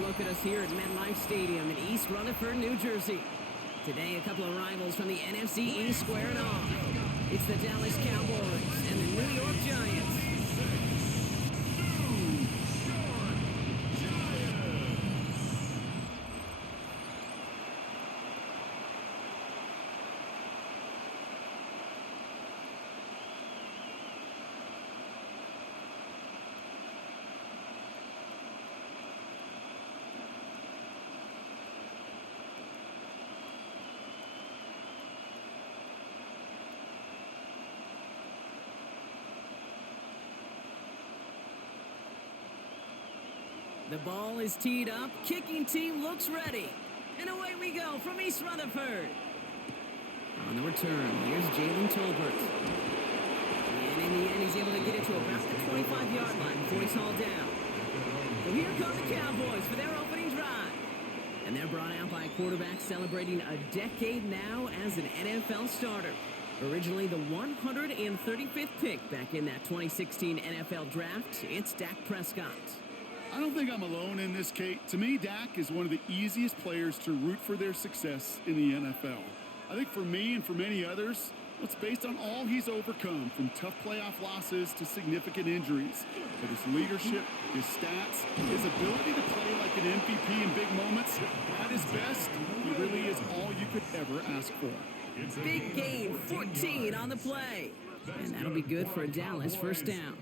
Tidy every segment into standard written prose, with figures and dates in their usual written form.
look at us here at MetLife Stadium in East Rutherford, New Jersey. Today, a couple of rivals from the NFC East squaring off. It's the Dallas Cowboys and the New York Giants. The ball is teed up, kicking team looks ready. And away we go from East Rutherford. On the return, here's Jalen Tolbert. And in the end, he's able to get it to about the 25-yard line before he's hauled down. So here come the Cowboys for their opening drive. And they're brought out by a quarterback celebrating a decade now as an NFL starter. Originally the 135th pick back in that 2016 NFL draft, it's Dak Prescott. I don't think I'm alone in this, Kate. To me, Dak is one of the easiest players to root for their success in the NFL. I think for me and for many others, it's based on all he's overcome, from tough playoff losses to significant injuries. But his leadership, his stats, his ability to play like an MVP in big moments, at his best, he really is all you could ever ask for. Big gain, 14 on the play. And that'll be good for a Dallas first down.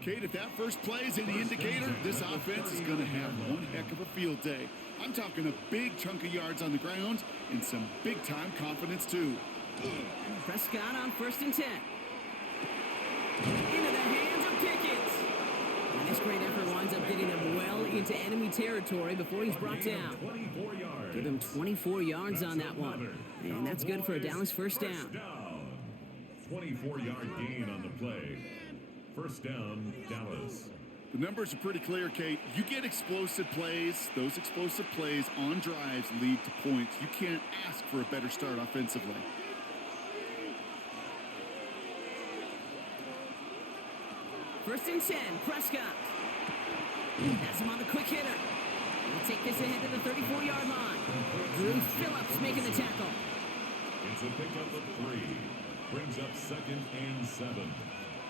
Kate, if that first play is any indicator, this offense is going to have one heck of a field day. I'm talking a big chunk of yards on the ground and some big-time confidence, too. Prescott on 1st and 10. Into the hands of Pickens. And this great effort winds up getting him well into enemy territory before he's brought down. Give him 24 yards on that one. And that's good for a Dallas first down. 24-yard gain on the play. First down, Dallas. The numbers are pretty clear, Kate. You get explosive plays. Those explosive plays on drives lead to points. You can't ask for a better start offensively. First and 10, Prescott. That's him on the quick hitter. He'll take this ahead to the 34-yard line. Drew Phillips making the tackle. It's a pickup of 3. Brings up 2nd and 7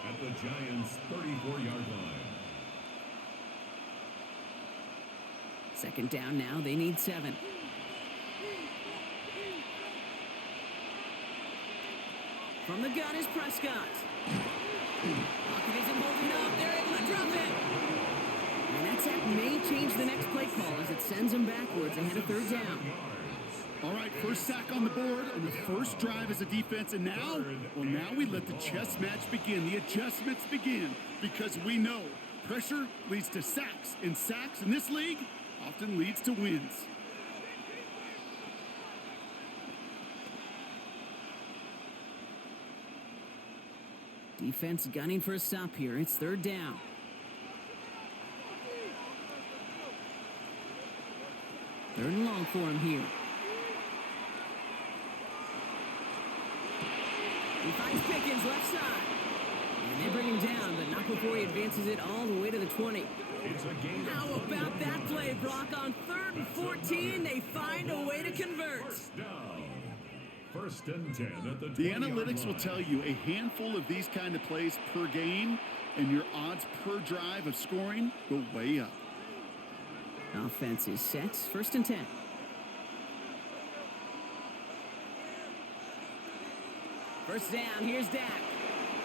at the Giants' 34-yard line. Second down now, they need 7. From the gun is Prescott. Pocket isn't holding up, they're able to drop it. And that sack may change the next play call as it sends them backwards ahead of 3rd down. All right, first sack on the board on the first drive as a defense, and now, well, now we let the chess match begin. The adjustments begin because we know pressure leads to sacks, and sacks in this league often leads to wins. Defense gunning for a stop here. It's 3rd down. Third and long for him here. He finds Pickens left side. And they bring him down, but not before he advances it all the way to the 20. How about that play, Brock? On 3rd and 14, they find a way to convert. First and 10 at the The analytics will tell you a handful of these kind of plays per game, and your odds per drive of scoring go way up. Offense is set. 1st and 10. First down, here's Dak.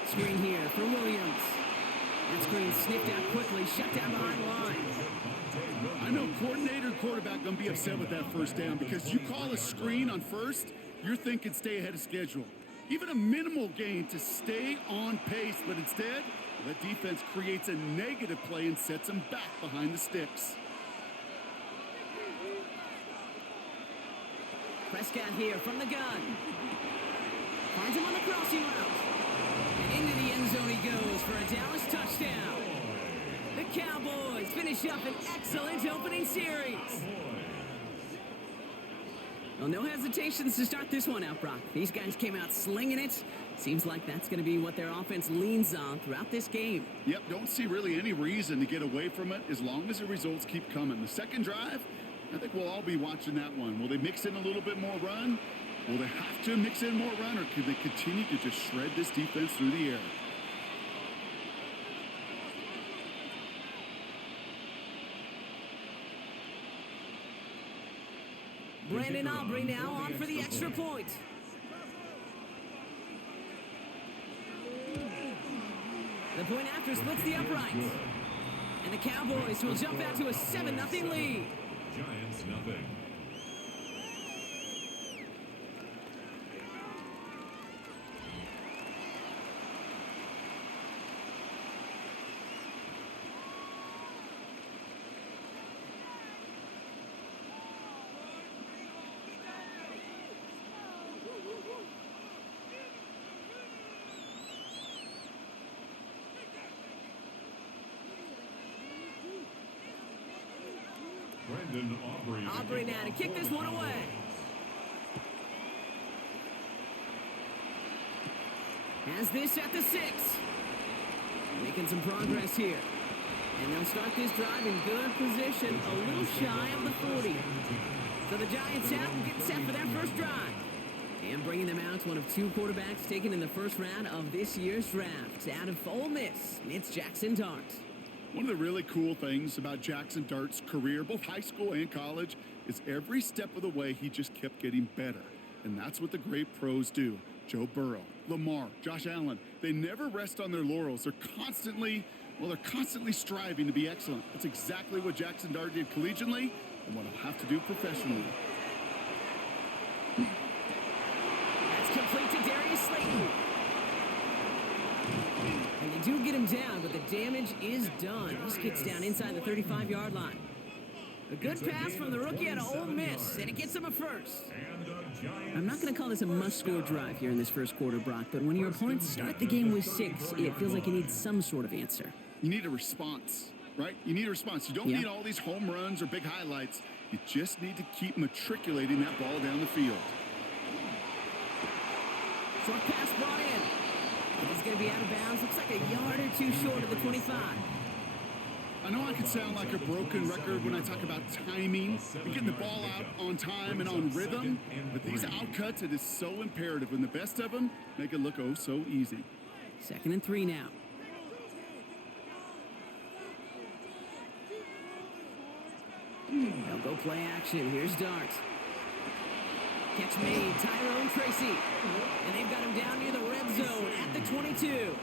Screen here for Williams. That screen sniffed out quickly, shut down behind the line. I know coordinator and quarterback going to be upset with that first down because you call a screen on first, you're thinking stay ahead of schedule. Even a minimal gain to stay on pace, but instead, the defense creates a negative play and sets them back behind the sticks. Prescott here from the gun. Finds him on the crossing route. And into the end zone he goes for a Dallas touchdown. The Cowboys finish up an excellent opening series. Well, no hesitations to start this one out, Brock. These guys came out slinging it. Seems like that's going to be what their offense leans on throughout this game. Yep, don't see really any reason to get away from it as long as the results keep coming. The second drive, I think we'll all be watching that one. Will they mix in a little bit more run? Will they have to mix in more run, or could they continue to just shred this defense through the air? Brandon Aubrey now on for the extra point. The point after splits the uprights. And the Cowboys will jump out to a 7-0 lead. Giants nothing. Brandon Aubrey now to kick this one away. Has this at the 6. Making some progress here. And they'll start this drive in good position, a little shy of the 40. So the Giants out and get set for their first drive. And bringing them out, one of 2 quarterbacks taken in the first round of this year's draft. Out of Ole Miss, it's Jackson Dart. One of the really cool things about Jackson Dart's career, both high school and college, is every step of the way he just kept getting better. And that's what the great pros do. Joe Burrow, Lamar, Josh Allen, they never rest on their laurels. They're constantly striving to be excellent. That's exactly what Jackson Dart did collegiately and what he'll have to do professionally. That's complete to Darius Slayton. And they do get him down, but the damage is done. This gets down inside the 35-yard line. A good pass from the rookie out of Ole Miss, and it gets him a first. I'm not going to call this a must-score drive here in this first quarter, Brock, but when your opponents start the game with 6, it feels like you need some sort of answer. You need a response, right? You need a response. You don't need all these home runs or big highlights. You just need to keep matriculating that ball down the field. Short pass brought in. He's going to be out of bounds. Looks like a yard or 2 short of the 25. I know I could sound like a broken record when I talk about timing and getting the ball out on time and on rhythm, but these outcuts, it is so imperative, and the best of them make it look oh so easy. 2nd and 3 now. They'll go play action. Here's Dart. Catch made, Tyrone Tracy. And they've got him down near the red zone at the 22.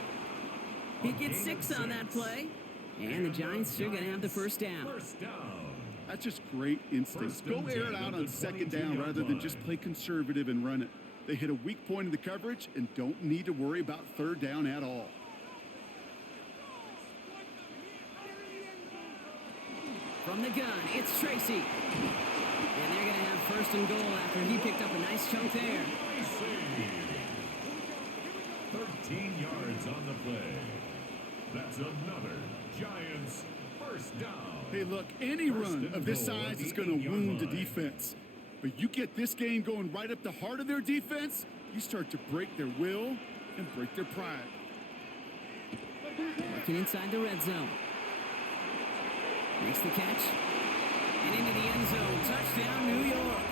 He gets 6 on that play. And the Giants are going to have the first down. That's just great instincts. Go air it out on 2nd down rather than just play conservative and run it. They hit a weak point in the coverage and don't need to worry about 3rd down at all. From the gun, it's Tracy. And they're going to have 1st and goal after he picked up a nice chunk there. 13 yards on the play. That's another Giants first down. Hey, look, any run of this size is going to wound the defense. But you get this game going right up the heart of their defense, you start to break their will and break their pride. Working inside the red zone. Makes the catch. And into the end zone. Touchdown, New York.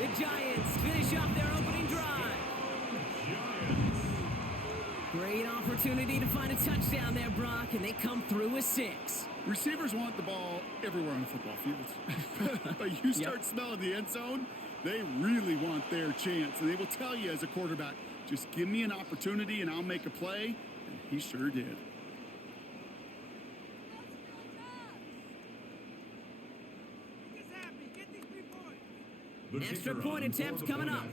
The Giants finish off their opening drive. Great opportunity to find a touchdown there, Brock, and they come through with 6. Receivers want the ball everywhere on the football field. But you start smelling the end zone, they really want their chance. And they will tell you as a quarterback, just give me an opportunity and I'll make a play. And he sure did. Extra point attempt coming up.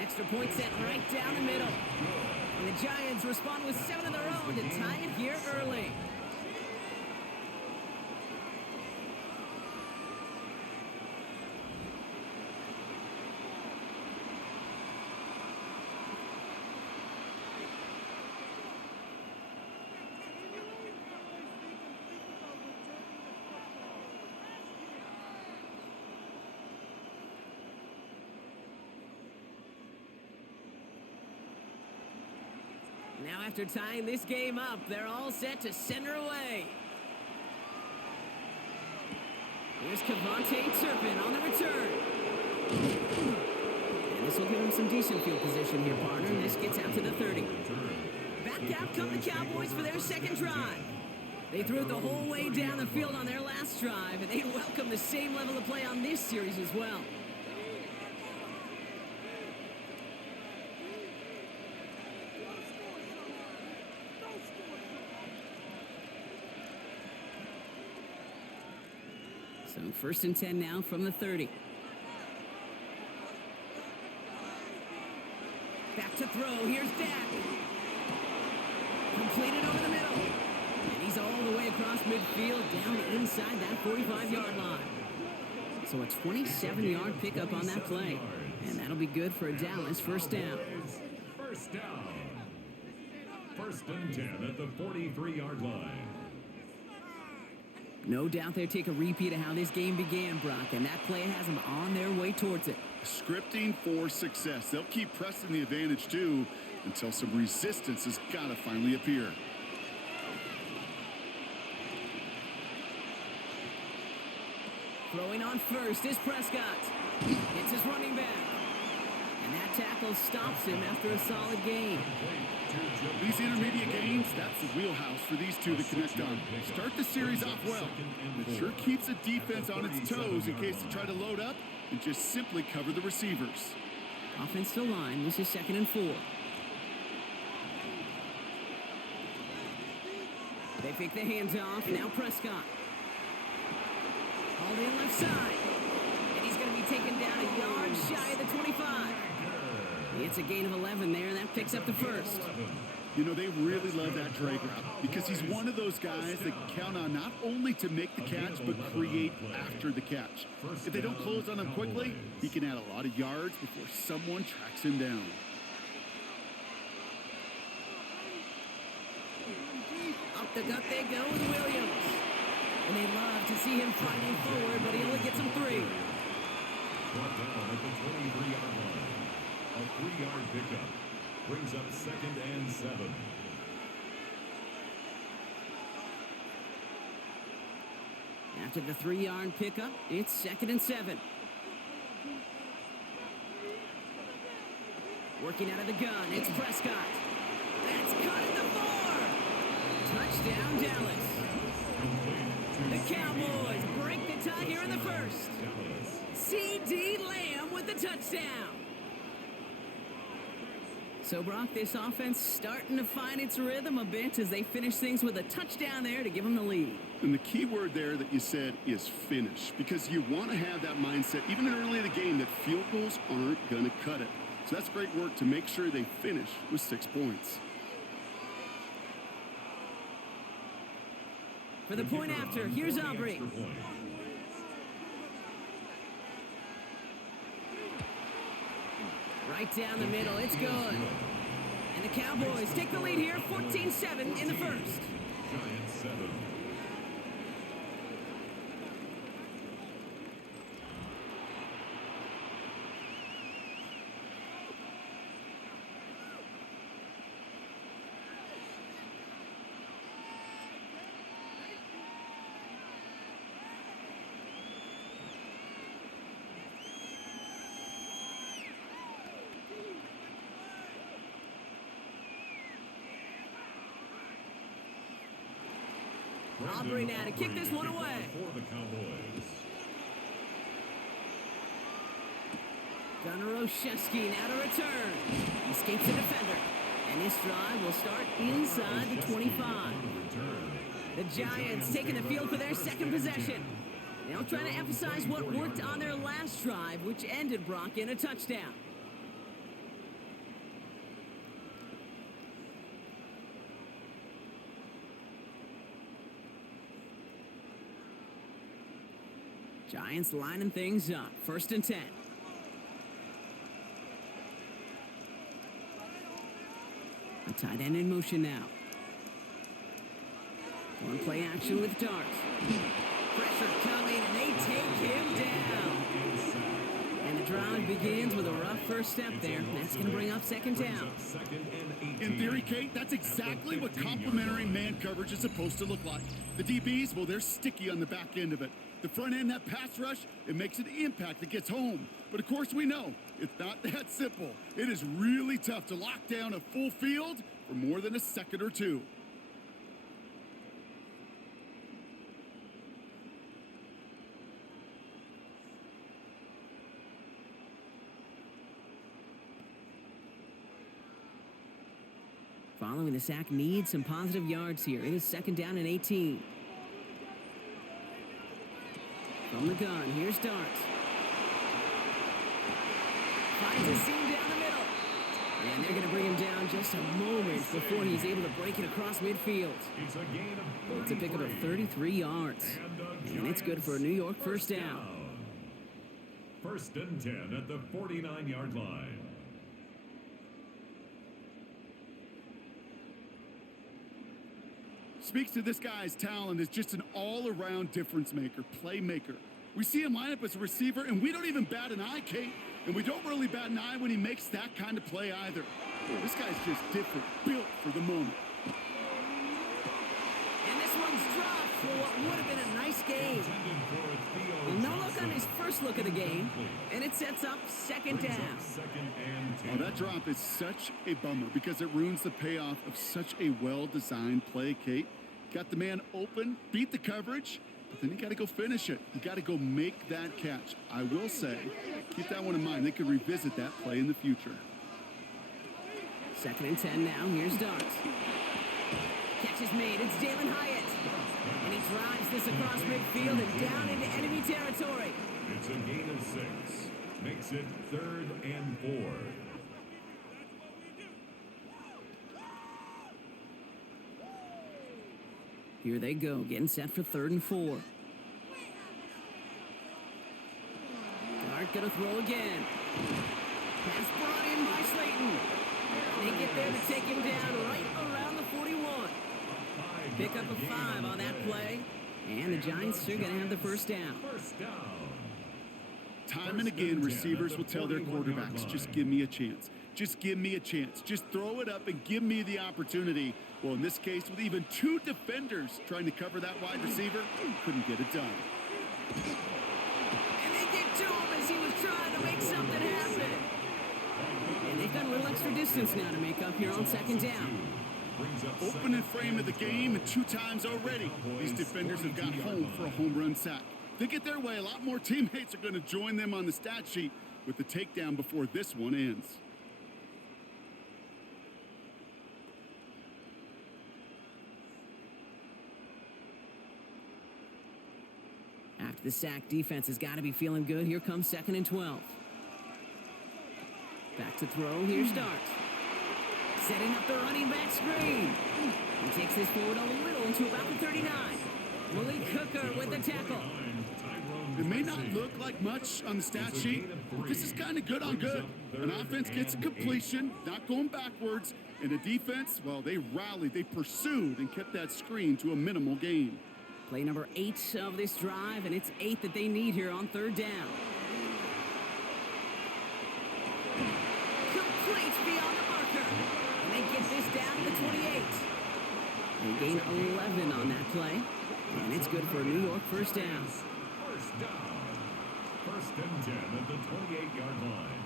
Extra point set right down the middle. And the Giants respond with 7 of their own to tie it here early. Now after tying this game up, they're all set to send her away. Here's Cavante Turpin on the return. And this will give him some decent field position here, partner. And this gets out to the 30. Back out come the Cowboys for their second drive. They threw it the whole way down the field on their last drive, and they welcome the same level of play on this series as well. So first and 10 now from the 30. Back to throw. Here's Dak. Completed over the middle. And he's all the way across midfield down inside that 45-yard line. So a 27-yard pickup on that play. And that'll be good for a Dallas first down. First down. First and 10 at the 43-yard line. No doubt they take a repeat of how this game began, Brock, and that play has them on their way towards it. Scripting for success. They'll keep pressing the advantage, too, until some resistance has got to finally appear. Throwing on first is Prescott. It's his running back. And that tackle stops him after a solid gain. These intermediate gains, that's the wheelhouse for these two to connect on. Start the series off well. It sure keeps the defense on its toes in case they try to load up and just simply cover the receivers. Offensive line, this is 2nd and 4. They pick the hands off. Now Prescott. Hauled in left side. And he's going to be taken down a yard shy of the 25. It's a gain of 11 there, and that picks up the first. You know, they really love that drag route because he's one of those guys that count on not only to make the catch, but create after the catch. If they don't close on him quickly, he can add a lot of yards before someone tracks him down. Up the gut they go with Williams. And they love to see him fighting forward, but he only gets them 3. Brought down at the 23-yard line. A 3-yard pickup brings up 2nd and 7. After the 3-yard pickup, it's 2nd and 7. Working out of the gun, it's Prescott. That's cut at the 4. Touchdown, Dallas. The Cowboys break the tie here in the first. C.D. Lamb with the touchdown. So, Brock, this offense starting to find its rhythm a bit as they finish things with a touchdown there to give them the lead. And the key word there that you said is finish, because you want to have that mindset, even early in the game, that field goals aren't going to cut it. So that's great work to make sure they finish with 6 points. For the point after, here's Aubrey. Right down the middle, it's good. And the Cowboys take the lead here, 14-7 in the first. Giants 7. Aubrey now to kick this one away. For the Cowboys. Gunnar Olszewski now to return. Escapes the defender. And this drive will start inside the 25. The Giants taking the field for their second possession. They'll try to emphasize what worked on their last drive, which ended, Brock, in a touchdown. Giants lining things up. 1st and 10. A tight end in motion now. One play action with Dart. Pressure coming, and they take him down. And the drive drive begins with a rough first step there. That's going to bring up second down. In theory, Kate, that's exactly what complementary man coverage is supposed to look like. The DBs, well, they're sticky on the back end of it. The front end, that pass rush, it makes an impact that gets home. But of course we know it's not that simple. It is really tough to lock down a full field for more than a second or two. Following the sack needs some positive yards here. It is second down and 18. From the gun, here's Darts. Finds a seam down the middle. And they're going to bring him down just a moment before he's able to break it across midfield. It's a pickup of 33 yards. And it's good for a New York first down. First and 10 at the 49-yard line. Speaks to this guy's talent as just an all-around difference maker, playmaker. We see him line up as a receiver, and we don't even bat an eye, Kate. And we don't really bat an eye when he makes that kind of play either. This guy's just different, built for the moment. And this one's dropped for what would have been a nice game. Well, no look on his first look of the game, and it sets up second down. Oh, that drop is such a bummer because it ruins the payoff of such a well-designed play, Kate. Got the man open, beat the coverage, but then you got to go finish it. You got to go make that catch. I will say, keep that one in mind. They could revisit that play in the future. Second and 10 now. Here's Darts. Catch is made. It's Jalen Hyatt. And he drives this across midfield and down into enemy territory. It's a gain of 6. Makes it 3rd and 4. Here they go, getting set for 3rd and 4. Dart gonna throw again. Pass brought in by Slayton. They get there to take him down right around the 41. Pick up a 5 on that play. And the Giants are gonna have the first down. Time and again, receivers will tell their quarterbacks, just give me a chance. Just give me a chance. Just throw it up and give me the opportunity. Well, in this case, with even 2 defenders trying to cover that wide receiver, couldn't get it done. And they get to him as he was trying to make something happen. And they've got a little extra distance now to make up here on second down. Opening frame of the game, and 2 times already, these defenders have got home for a home run sack. They get their way, a lot more teammates are going to join them on the stat sheet with the takedown before this one ends. After the sack, defense has got to be feeling good. Here comes second and 12. Back to throw. Here's Dart. Setting up the running back screen. He takes this forward a little to about the 39. Malik Hooker with the tackle. It may not look like much on the stat sheet, but this is kind of good on good. An offense gets a completion, not going backwards, and a defense, well, they rallied, they pursued, and kept that screen to a minimal gain. Play number 8 of this drive, and it's 8 that they need here on 3rd down. Complete beyond the marker. And they get this down to the 28. They gain 11 on that play. And it's good for a New York first down. First down. First and 10 at the 28-yard line.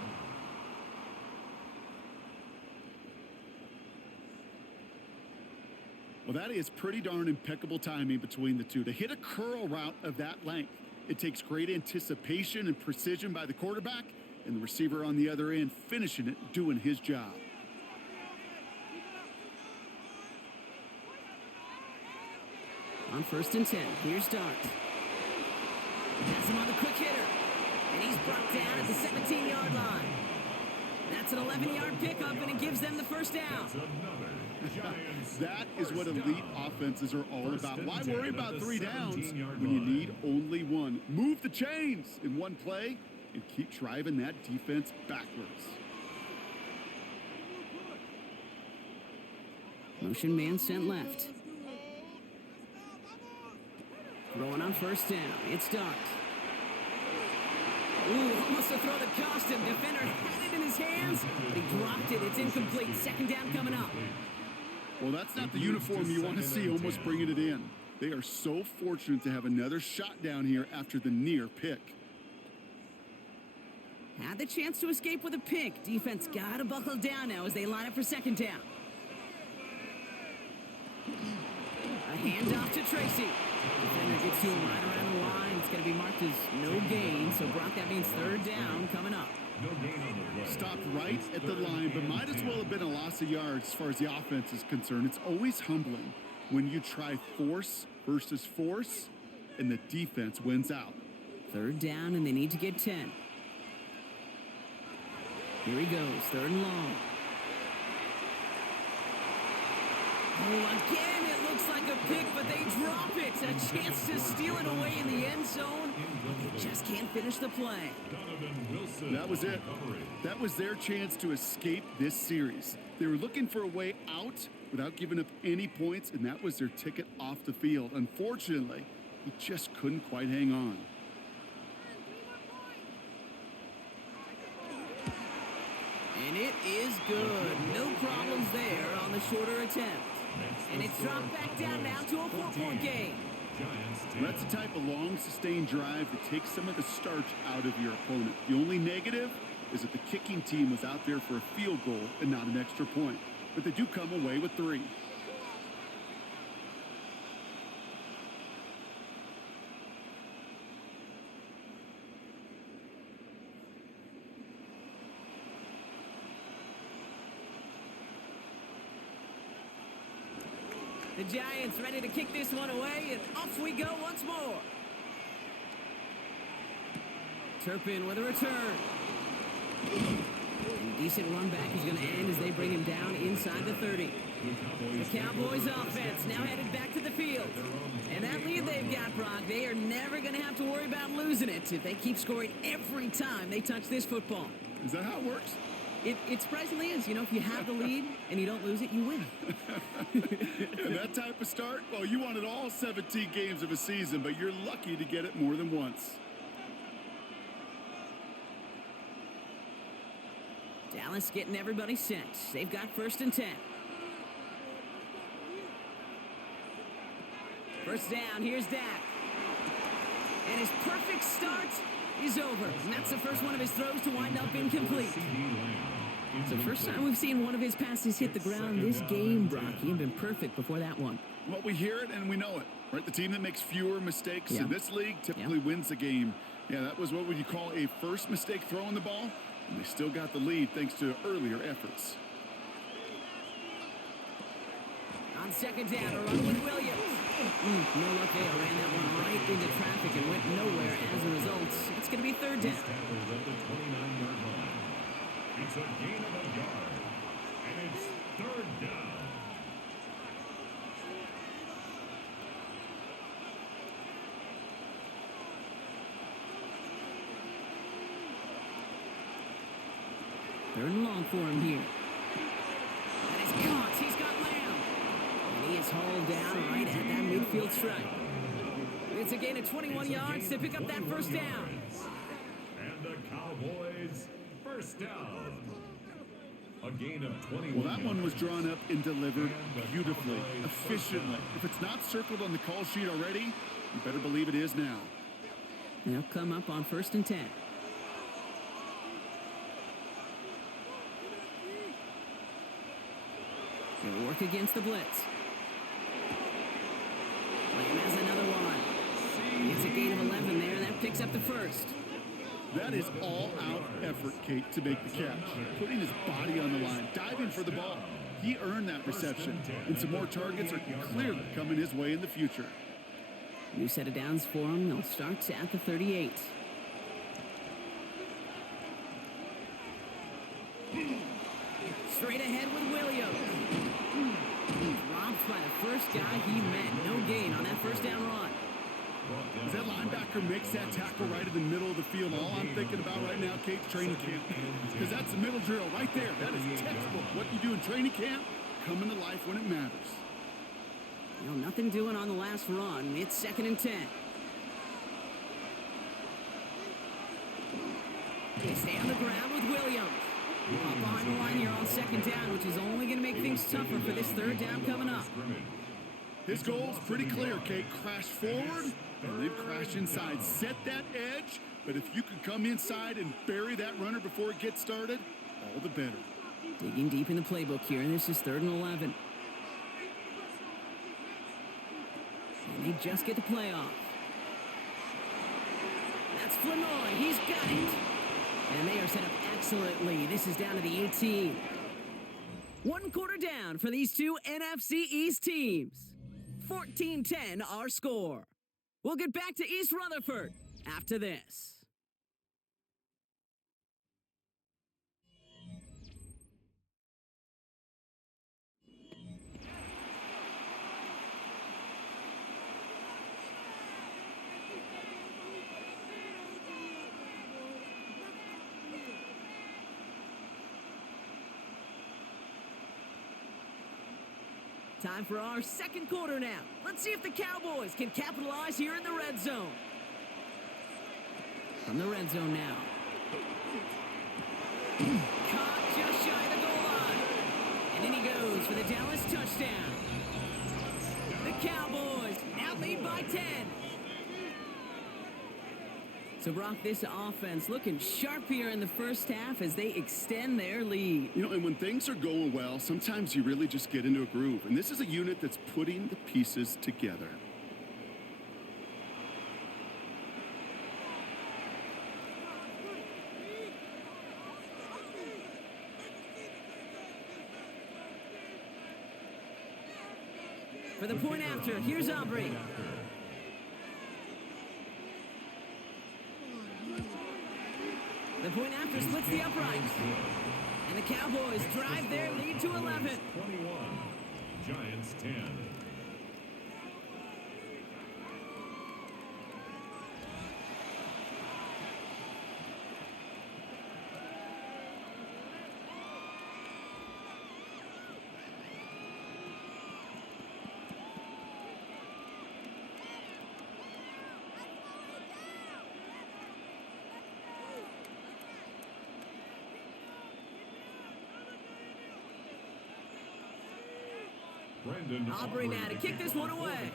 Well, that is pretty darn impeccable timing between the two. To hit a curl route of that length, it takes great anticipation and precision by the quarterback, and the receiver on the other end finishing it, doing his job. On first and 10, here's Dart. Has him on the quick hitter. And he's brought down at the 17-yard line. That's an 11-yard pickup, and it gives them the first down. That is what elite offenses are all about. Why worry about 3 downs when you need only 1? Move the chains in one play and keep driving that defense backwards. Motion man sent left. Throwing on first down. It's Dart. Ooh, almost a throw that cost him. Defender had it in his hands, but he dropped it. It's incomplete. Second down coming up. Well, that's not the uniform you want to see almost bringing it in. They are so fortunate to have another shot down here after the near pick. Had the chance to escape with a pick. Defense got to buckle down now as they line up for second down. A handoff to Tracy. Defender gets to him right around the line. It's going to be marked as no gain. So, Brock, that means third down coming up. No gain on the play. Stopped right at the line, but might as well have been a loss of yards as far as the offense is concerned. It's always humbling when you try force versus force, and the defense wins out. Third down, and they need to get 10. Here he goes, third and long. Oh, again, it looks like a pick, but they drop it. A chance to steal it away in the end zone. They just can't finish the play. That was it. That was their chance to escape this series. They were looking for a way out without giving up any points, and that was their ticket off the field. Unfortunately, he just couldn't quite hang on. And it is good. No problems there on the shorter attempt. And it's dropped back down now to a 4-point game. That's the type of long, sustained drive that takes some of the starch out of your opponent. The only negative is that the kicking team was out there for a field goal and not an extra point. But they do come away with 3. The Giants ready to kick this one away, and off we go once more. Turpin with a return. And decent run back is going to end as they bring him down inside the 30. The Cowboys offense now headed back to the field. And that lead they've got, Brock, they are never going to have to worry about losing it if they keep scoring every time they touch this football. Is that how it works? It surprisingly is. You know, if you have the lead and you don't lose it, you win. And that type of start, well, you wanted all 17 games of a season, but you're lucky to get it more than once. Dallas getting everybody set. They've got first and 10. First down, here's Dak. And his perfect start is over. And that's the first one of his throws to wind up incomplete. It's the first time we've seen one of his passes hit the ground this game, Brock. He had been perfect before that one. Well, we hear it and we know it, right? The team that makes fewer mistakes in this league typically wins the game. Yeah, that was what would you call a first mistake throwing the ball, and they still got the lead thanks to earlier efforts. On second down, a run with Williams. No luck there. Ran that one right into traffic and went nowhere as a result. It's going to be third down. It's a gain of a yard, and it's third down. Third and long for him here. And it's caught. He's got Lamb. And he is hauled down right at that midfield stripe. It's a gain of 21 yards to pick up that first down. And the Cowboys first down. A gain of 21. Well, that one was drawn up and delivered beautifully, efficiently. If it's not circled on the call sheet already, you better believe it is now. They'll come up on first and 10. They'll work against the blitz. Lamb has another one. It's a gain of 11 there. That picks up the first. That is all-out effort, Kate, to make the catch. Putting his body on the line, diving for the ball. He earned that reception, and some more targets are clearly coming his way in the future. New set of downs for him. They'll start at the 38. Straight ahead with Williams. Dropped by the first guy he met. No gain on that first down run. As that linebacker makes that tackle right in the middle of the field, all I'm thinking about right now, Kate, training camp. Because that's the middle drill right there. That is textbook. What you do in training camp, coming to life when it matters. You know, nothing doing on the last run. It's second and 10. They stay on the ground with Williams. Up behind the line here on second down, which is only going to make things tougher for this third down coming up. His goal's pretty clear, Kate. Crash forward and then crash inside. Set that edge, but if you can come inside and bury that runner before it gets started, all the better. Digging deep in the playbook here, and this is 3rd and 11. And they just get the play off. That's Flanoy. He's got it. And they are set up excellently. This is down to the 18. 1 quarter down for these two NFC East teams. 14-10 our score. We'll get back to East Rutherford after this. Time for our second quarter now. Let's see if the Cowboys can capitalize here in the red zone. From the red zone now. Caught just shy of the goal line. And in he goes for the Dallas touchdown. The Cowboys now lead by 10. So, Brock, this offense looking sharp here in the first half as they extend their lead. You know, and when things are going well, sometimes you really just get into a groove. And this is a unit that's putting the pieces together. For the point after, here's Aubrey. The point after splits the uprights. And the Cowboys drive their lead to 11. 21, Giants 10. Aubrey now to kick this one away.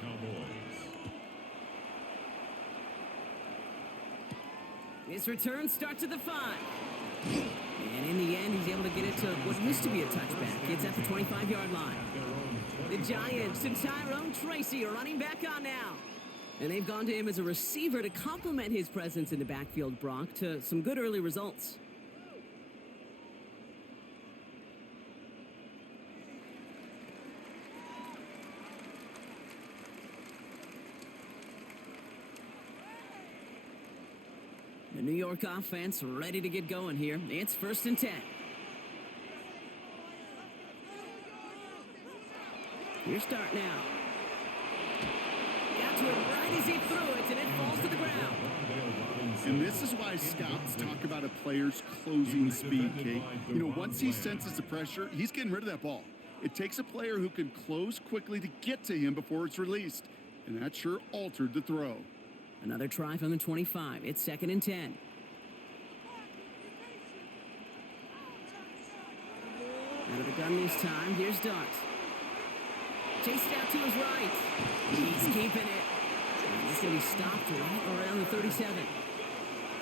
His return starts at the 5. And in the end, he's able to get it to what used to be a touchback. It's at the 25-yard line. The Giants and Tyrone Tracy are running back on now. And they've gone to him as a receiver to complement his presence in the backfield, Brock, to some good early results. The New York offense ready to get going here. It's 1st and 10. Your start now. Got to it right as he threw it, and it falls to the ground. And this is why scouts talk about a player's closing speed, Kate. You know, once he senses the pressure, he's getting rid of that ball. It takes a player who can close quickly to get to him before it's released. And that sure altered the throw. Another try from the 25. It's 2nd and 10. Out of the gun this time. Here's Dart. Chased out to his right. He's keeping it. And he's going to be stopped right around the 37.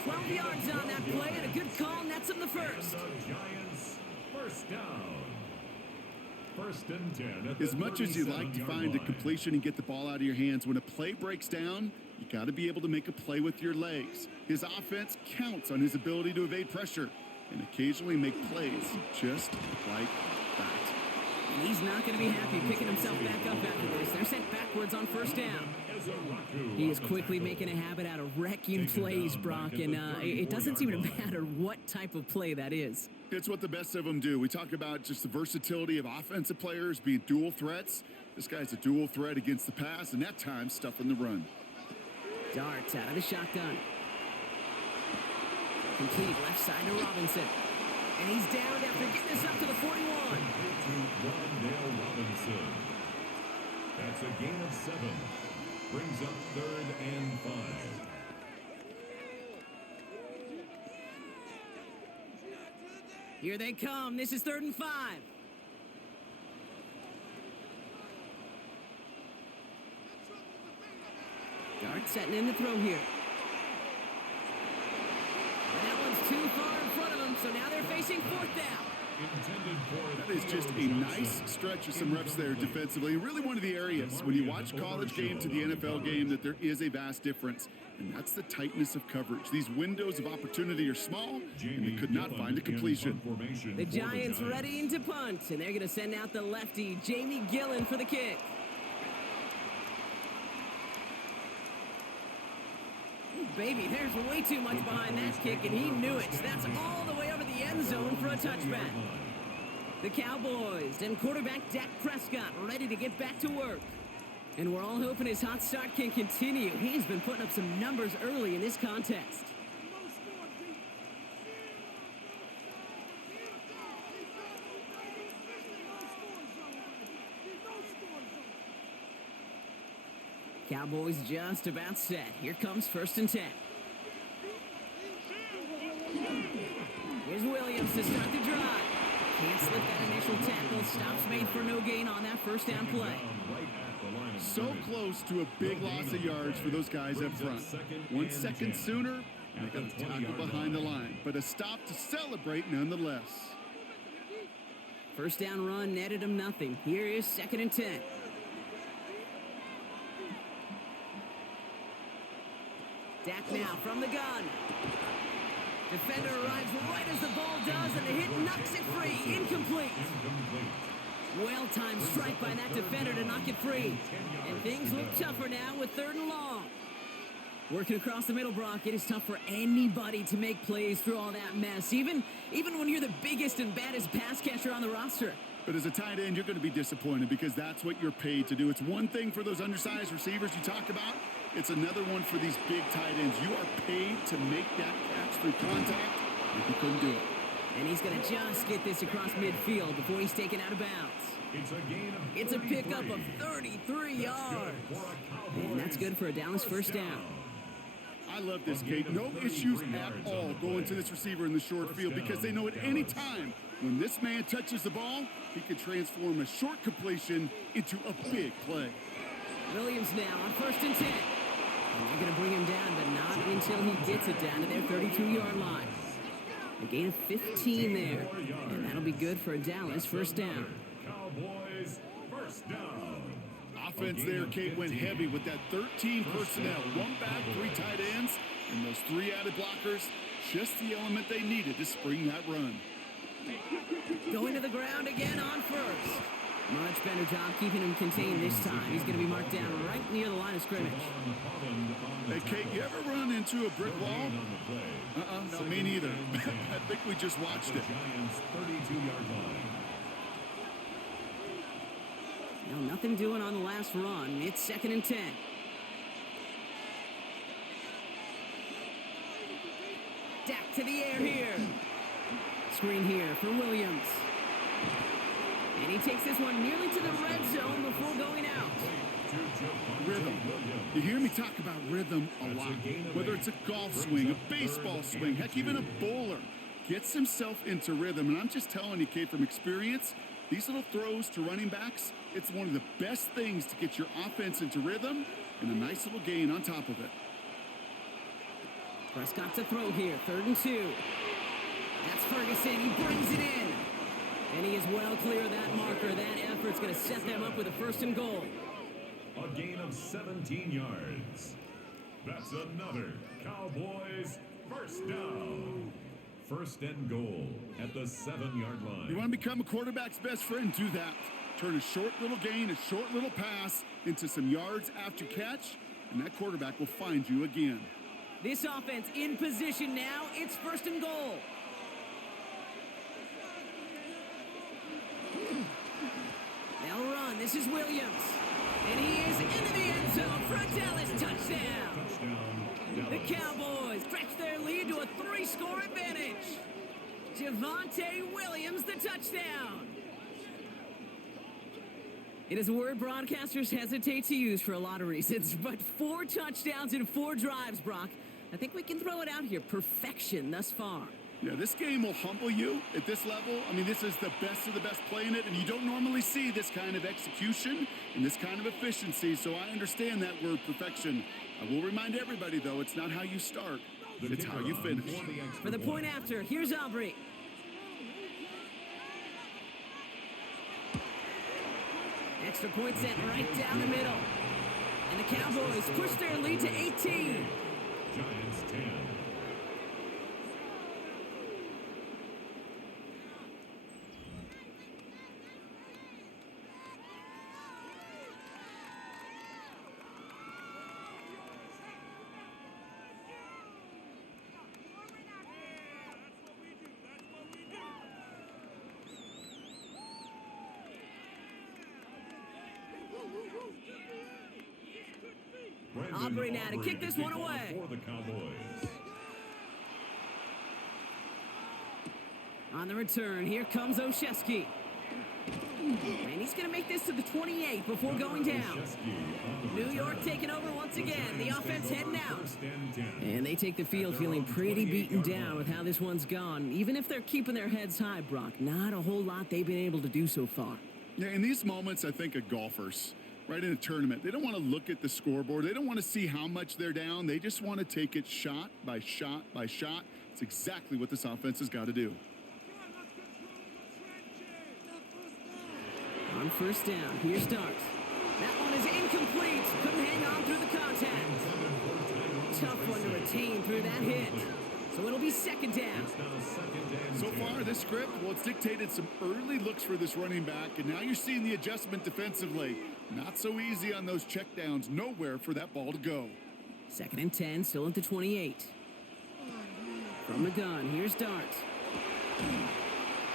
12 yards on that play, and a good call nets him the first. Giants first down. 1st and 10. As much as you like to find a completion and get the ball out of your hands, when a play breaks down, you got to be able to make a play with your legs. His offense counts on his ability to evade pressure and occasionally make plays just like that. And he's not going to be happy picking himself back up after this. They're sent backwards on 1st down. He is quickly making a habit out of wrecking plays, Brock, and it doesn't seem to matter what type of play that is. It's what the best of them do. We talk about just the versatility of offensive players being dual threats. This guy's a dual threat against the pass, and at times stuffing the run. Darts out of the shotgun. Complete left side to Robinson. And he's down after getting this up to the 41. Robinson. That's a gain of 7. Brings up 3rd and 5. Here they come. This is 3rd and 5. Dart setting in the throw here. And that one's too far in front of them, so now they're facing 4th down. That is just a nice stretch of some reps there defensively. Really one of the areas when you watch college game to the NFL game that there is a vast difference. And that's the tightness of coverage. These windows of opportunity are small, and they could not find a completion. The Giants readying to punt, and they're going to send out the lefty, Jamie Gillen, for the kick. Ooh, baby, there's way too much behind that kick, and he knew it. That's all the way over the end zone for a touchback. The Cowboys and quarterback Dak Prescott ready to get back to work. And we're all hoping his hot start can continue. He's been putting up some numbers early in this contest. Cowboys just about set. Here comes 1st and 10. Here's Williams to start the drive. Can't slip that initial tackle. Stops made for no gain on that 1st down play. So close to a big loss of yards for those guys up front. 1 second sooner, and they got a tackle behind the line. But a stop to celebrate nonetheless. 1st down run netted him nothing. Here is 2nd and 10. Dak now from the gun. Defender arrives right as the ball does, and the hit knocks it free. Incomplete. Well-timed strike by that defender to knock it free. And things look tougher now with 3rd and long. Working across the middle, Brock, it is tough for anybody to make plays through all that mess, even when you're the biggest and baddest pass catcher on the roster. But as a tight end, you're going to be disappointed because that's what you're paid to do. It's one thing for those undersized receivers you talk about. It's another one for these big tight ends. You are paid to make that catch through contact, and he couldn't do it. And he's going to just get this across midfield before he's taken out of bounds. It's a pickup of 33 yards. And that's good for a Dallas 1st down. I love this, Kate. No issues at all going to this receiver in the short field because they know at any time when this man touches the ball, he can transform a short completion into a big play. Williams now on 1st and 10. And they're going to bring him down, but not until he gets it down to their 32-yard line. A gain of 15 there, and that'll be good for a Dallas 1st down. Cowboys 1st down. Offense there, Kate, went heavy with that 13 personnel. 1 back, 3 tight ends, and those 3 added blockers. Just the element they needed to spring that run. Going to the ground again on 1st. Much better job keeping him contained this time. He's going to be marked down right near the line of scrimmage. Hey, Kate, you ever run into a brick wall? No, me neither. I think we just watched it. Giants 32-yard line. No, nothing doing on the last run. It's 2nd and 10. Dak to the air here. Screen here for Williams. And he takes this one nearly to the red zone before going out. Rhythm. You hear me talk about rhythm a lot. Whether it's a golf swing, a baseball swing, heck, even a bowler gets himself into rhythm. And I'm just telling you, Kate, from experience, these little throws to running backs, it's one of the best things to get your offense into rhythm and a nice little gain on top of it. Prescott to throw here, 3rd and 2. That's Ferguson. He brings it in. And he is well clear of that marker. That effort's going to set them up with a 1st and goal. A gain of 17 yards. That's another Cowboys 1st down. 1st and goal at the 7-yard line. You want to become a quarterback's best friend? Do that. Turn a short little gain, a short little pass into some yards after catch, and that quarterback will find you again. This offense in position now. It's 1st and goal. They'll run. This is Williams. And he is into the end zone for a Dallas touchdown. The Cowboys stretch their lead to a 3-score advantage. Javonte Williams, the touchdown. It is a word broadcasters hesitate to use for a lot of reasons, but 4 touchdowns in 4 drives, Brock. I think we can throw it out here. Perfection thus far. Yeah, this game will humble you at this level. I mean, this is the best of the best playing it, and you don't normally see this kind of execution and this kind of efficiency, so I understand that word perfection. I will remind everybody, though, it's not how you start, it's how you finish. For the point after, here's Aubrey. Extra point sent right down the middle. And the Cowboys push their lead to 18. Giants 10. Aubrey now to kick this one away. For the Cowboys. On the return, here comes Olszewski. And he's going to make this to the 28 before going down. New York taking over once again. The offense heading out. And they take the field feeling pretty beaten down with how this one's gone. Even if they're keeping their heads high, Brock, not a whole lot they've been able to do so far. Yeah, in these moments, I think of golfers. Right in a tournament, they don't want to look at the scoreboard. They don't want to see how much they're down. They just want to take it shot by shot by shot. It's exactly what this offense has got to do. On first down, here starts. That one is incomplete. Couldn't hang on through the contact. Tough one to retain through that hit. So it'll be second down. So far, this script, well, it's dictated some early looks for this running back, and now you're seeing the adjustment defensively. Not so easy on those checkdowns. Nowhere for that ball to go. Second and 10, still at the 28. From the gun, here's Dart.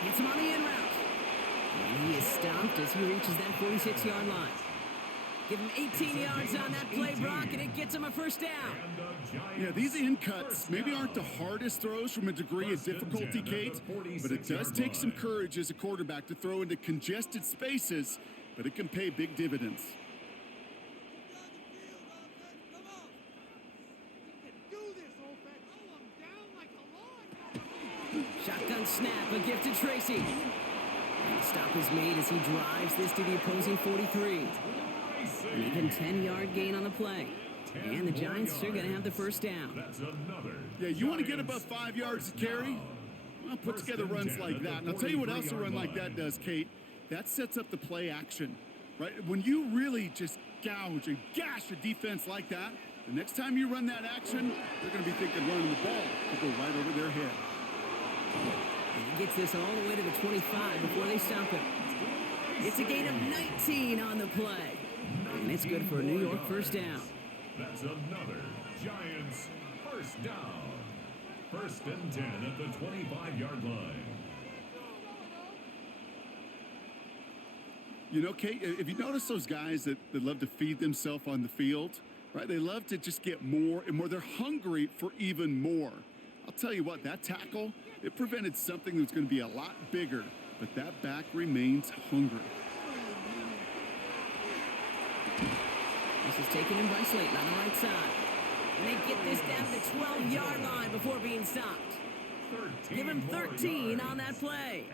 Hits him on the in route. And he is stopped as he reaches that 46-yard line. Give him 18 yards on that play, Brock, and it gets him a first down. Yeah, these in cuts maybe aren't the hardest throws from a degree of difficulty, Kate, but it does take some courage as a quarterback to throw into congested spaces, but it can pay big dividends. Shotgun snap, a gift to Tracy. And the stop is made as he drives this to the opposing 43. An even 10-yard gain on the play. And the Giants are going to have the first down. Yeah, you want to get above 5 yards to carry? Well, put together runs like that. And I'll tell you what else a run like that does, Kate. That sets up the play action, right? When you really just gouge and gash a defense like that, the next time you run that action, they're going to be thinking running the ball will go right over their head. And he gets this all the way to the 25 before they stop him. It's a gain of 19 on the play. And it's good for a New York first down. That's another Giants first down. First and 10 at the 25-yard line. You know, Kate, if you notice those guys that love to feed themselves on the field, right? They love to just get more and more. They're hungry for even more. I'll tell you what, that tackle, it prevented something that's going to be a lot bigger, but that back remains hungry. This is taken in by Slayton on the right side. And they get this down to the 12-yard line before being stopped. Give him 13 on that play.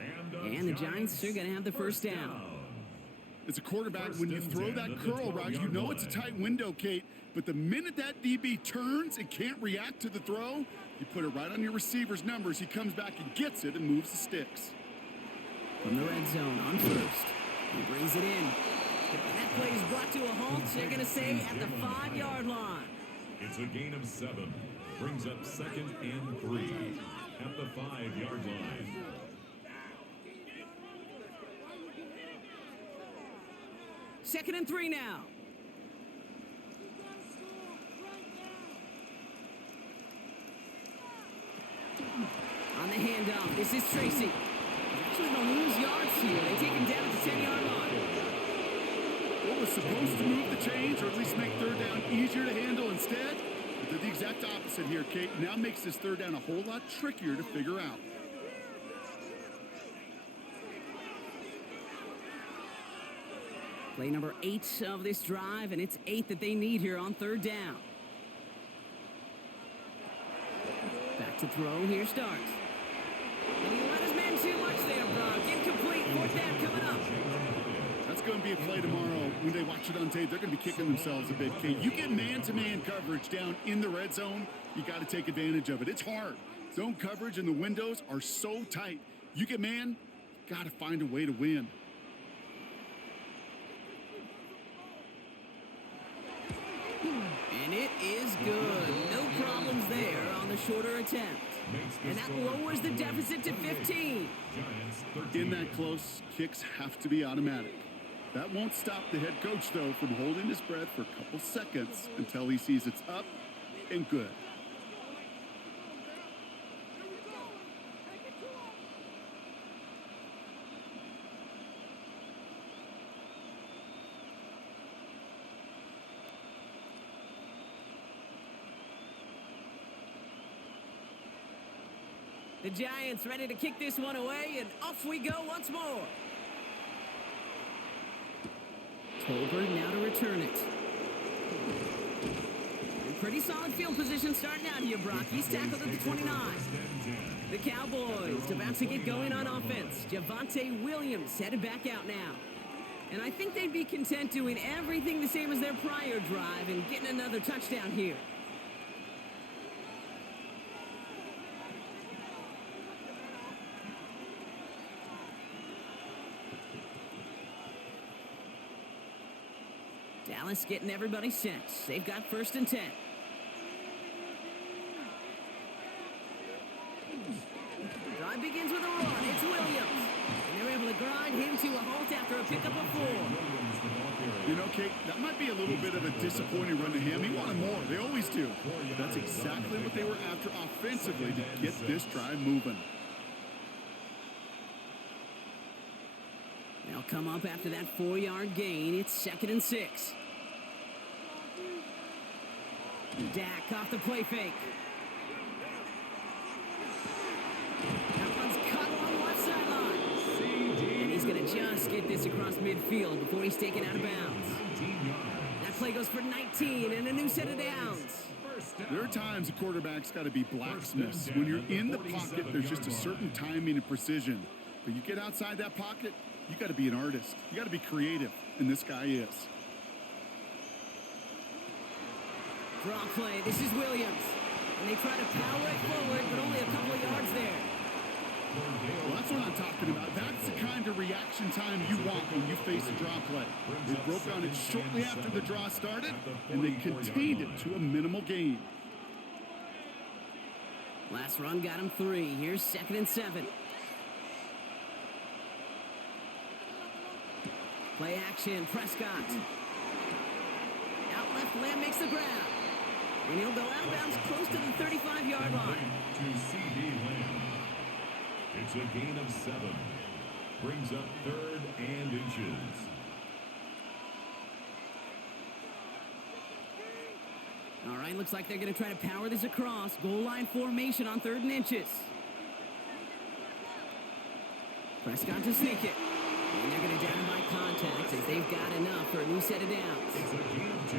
And the Giants are going to have the first down. As a quarterback, when you throw that curl route, you know it's a tight window, Kate. But the minute that DB turns and can't react to the throw, you put it right on your receiver's numbers. He comes back and gets it and moves the sticks. From the red zone on first. He brings it in. And that play is brought to a halt. They're going to say at the 5-yard line. It's a gain of 7. Brings up second and 3 at the 5-yard line. Second and 3 now. On the handoff, this is Tracy. Actually, they'll lose yards here. They take him down at the 10-yard line. What was supposed to move the chains, or at least make third down easier to handle instead, but did the exact opposite here, Kate. Now makes this third down a whole lot trickier to figure out. Play number 8 of this drive, and it's 8 that they need here on third down. Back to throw, here starts. And he let his man too much there, Brock. Incomplete. Fourth down coming up. That's going to be a play tomorrow. When they watch it on tape, they're going to be kicking themselves a bit, Kate. You get man-to-man coverage down in the red zone, you got to take advantage of it. It's hard. Zone coverage and the windows are so tight. You get man, got to find a way to win. And it is good. No problems there on the shorter attempt. And that lowers the deficit to 15. In that close, kicks have to be automatic. That won't stop the head coach, though, from holding his breath for a couple seconds until he sees it's up and good. The Giants ready to kick this one away, and off we go once more. Tolbert now to return it. And pretty solid field position starting out here, Brock. He's tackled at the 29. The Cowboys about to get going on offense. Javonte Williams headed back out now. And I think they'd be content doing everything the same as their prior drive and getting another touchdown here. Dallas getting everybody set. They've got 1st and 10. Drive begins with a run. It's Williams. And they're able to grind him to a halt after a pickup of 4. You know, Kate, that might be a little bit of a disappointing run to him. He wanted more. They always do. But that's exactly what they were after offensively to get this drive moving. They'll come up after that 4-yard gain. It's 2nd and 6. Dak off the play fake. That one's cut along the left sideline. And he's going to just get this across midfield before he's taken out of bounds. That play goes for 19 and a new set of downs. There are times a quarterback's got to be blacksmiths. When you're in the pocket, there's just a certain timing and precision. But you get outside that pocket, you got to be an artist. You got to be creative, and this guy is. Draw play. This is Williams. And they try to power it forward, but only a couple of yards there. Well, that's what I'm talking about. That's the kind of reaction time you want when you face a draw play. They broke on it shortly after the draw started, and they contained it to a minimal gain. Last run got him 3. Here's 2nd and 7. Play action, Prescott. Out left, Lamb makes the grab. And he'll go out of bounds close to the 35-yard line. To CD Lamb. It's a gain of 7. Brings up 3rd and inches. All right, looks like they're going to try to power this across. Goal line formation on 3rd and inches. Prescott to sneak it. And they're going to down him by contact as they've got enough for a new set of downs. It's a gain of 2.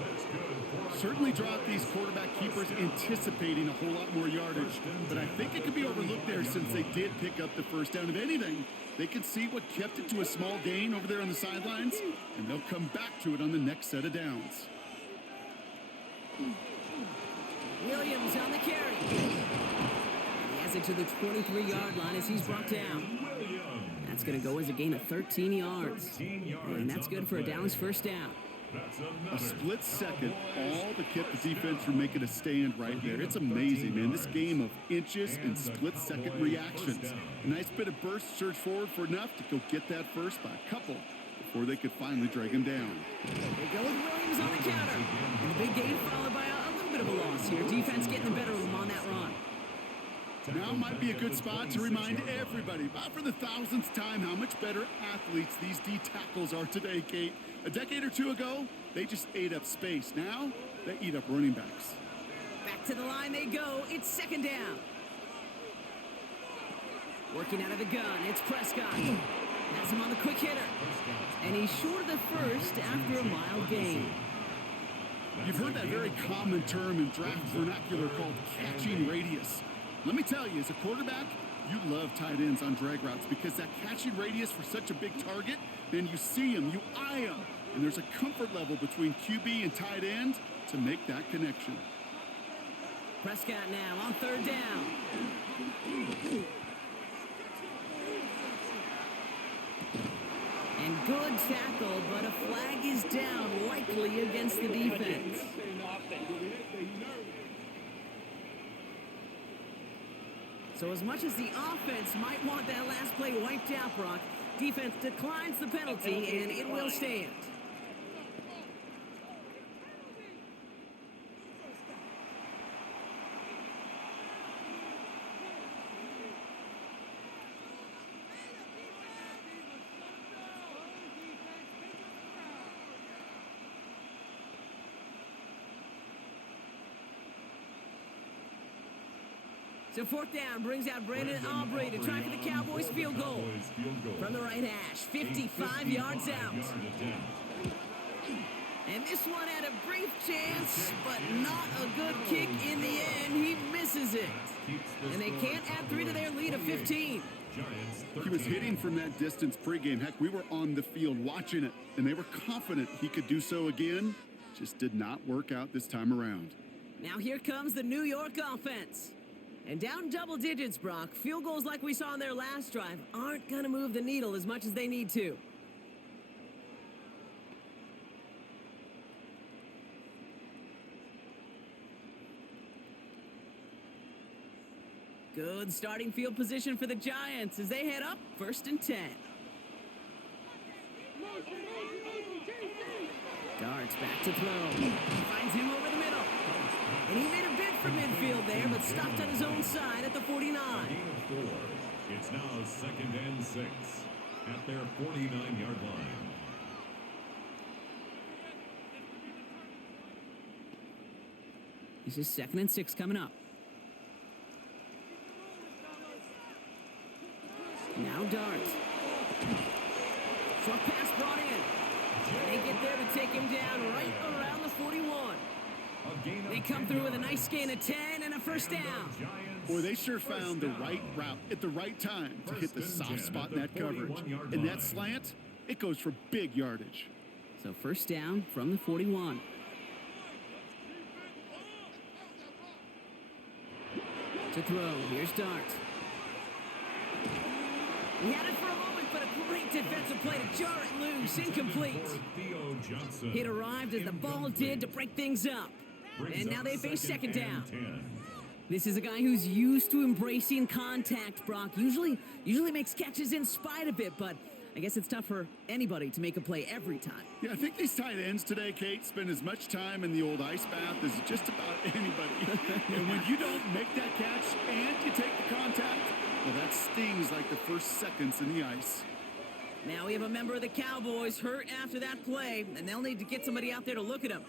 That's good. Certainly dropped these quarterback keepers anticipating a whole lot more yardage. But I think it could be overlooked there since they did pick up the 1st down. If anything, they can see what kept it to a small gain over there on the sidelines, and they'll come back to it on the next set of downs. Williams on the carry. He has it to the 23-yard line as he's brought down. That's going to go as a gain of 13 yards. And that's good for a Dallas 1st down. A split second, all to keep the defense from making a stand right there. It's amazing, man. This game of inches and split-second reactions. A nice bit of burst, surge forward for enough to go get that first by a couple before they could finally drag him down. They go with Williams on the counter. And a big gain followed by a little bit of a loss here. Defense getting the better of them on that run. Now might be a good spot to remind everybody, about for the 1000th time, how much better athletes these D tackles are today, Kate. A decade or 2 ago, they just ate up space. Now, they eat up running backs. Back to the line they go. It's 2nd down. Working out of the gun, it's Prescott. Has him on the quick hitter. And he's short of the 1st after a mild gain. You've heard that very common term in draft vernacular called catching radius. Let me tell you, as a quarterback, you love tight ends on drag routes because that catching radius for such a big target, then you see him, you eye him, and there's a comfort level between QB and tight end to make that connection. Prescott now on third down. And good tackle, but a flag is down, likely against the defense. So as much as the offense might want that last play wiped out, Brock, defense declines the penalty, and it will stand. So fourth down brings out Brandon Aubrey to try for the Cowboys field goal. From the right hash, 55 yards out. And this one had a brief chance, but not a good kick in the end. He misses it. And they can't add 3 to their lead of 15. He was hitting from that distance pregame. Heck, we were on the field watching it, and they were confident he could do so again. Just did not work out this time around. Now here comes the New York offense. And down double digits, Brock. Field goals like we saw on their last drive aren't going to move the needle as much as they need to. Good starting field position for the Giants as they head up 1st and 10. Darts back to throw. Finds him over the middle. And he made a bid for midfield there, but stopped on his own side at the 49. It's now 2nd and 6 at their 49-yard line. This is 2nd and 6 coming up. Now Dart. Short pass brought in. And they get there to take him down right around the 41. They come through with a nice gain of 10 and a 1st down. Boy, they sure found the right route at the right time to hit the soft spot in that coverage. And that slant, it goes for big yardage. So 1st down from the 41. To throw, here's Dart. He had it for a moment, but a great defensive play to jar it loose, incomplete. It arrived as the ball did to break things up. And now they face 2nd down. This is a guy who's used to embracing contact, Brock. Usually makes catches in spite of it, but I guess it's tough for anybody to make a play every time. Yeah, I think these tight ends today, Kate, spend as much time in the old ice bath as just about anybody. And when you don't make that catch and you take the contact, well, that stings like the first seconds in the ice. Now we have a member of the Cowboys hurt after that play, and they'll need to get somebody out there to look at him.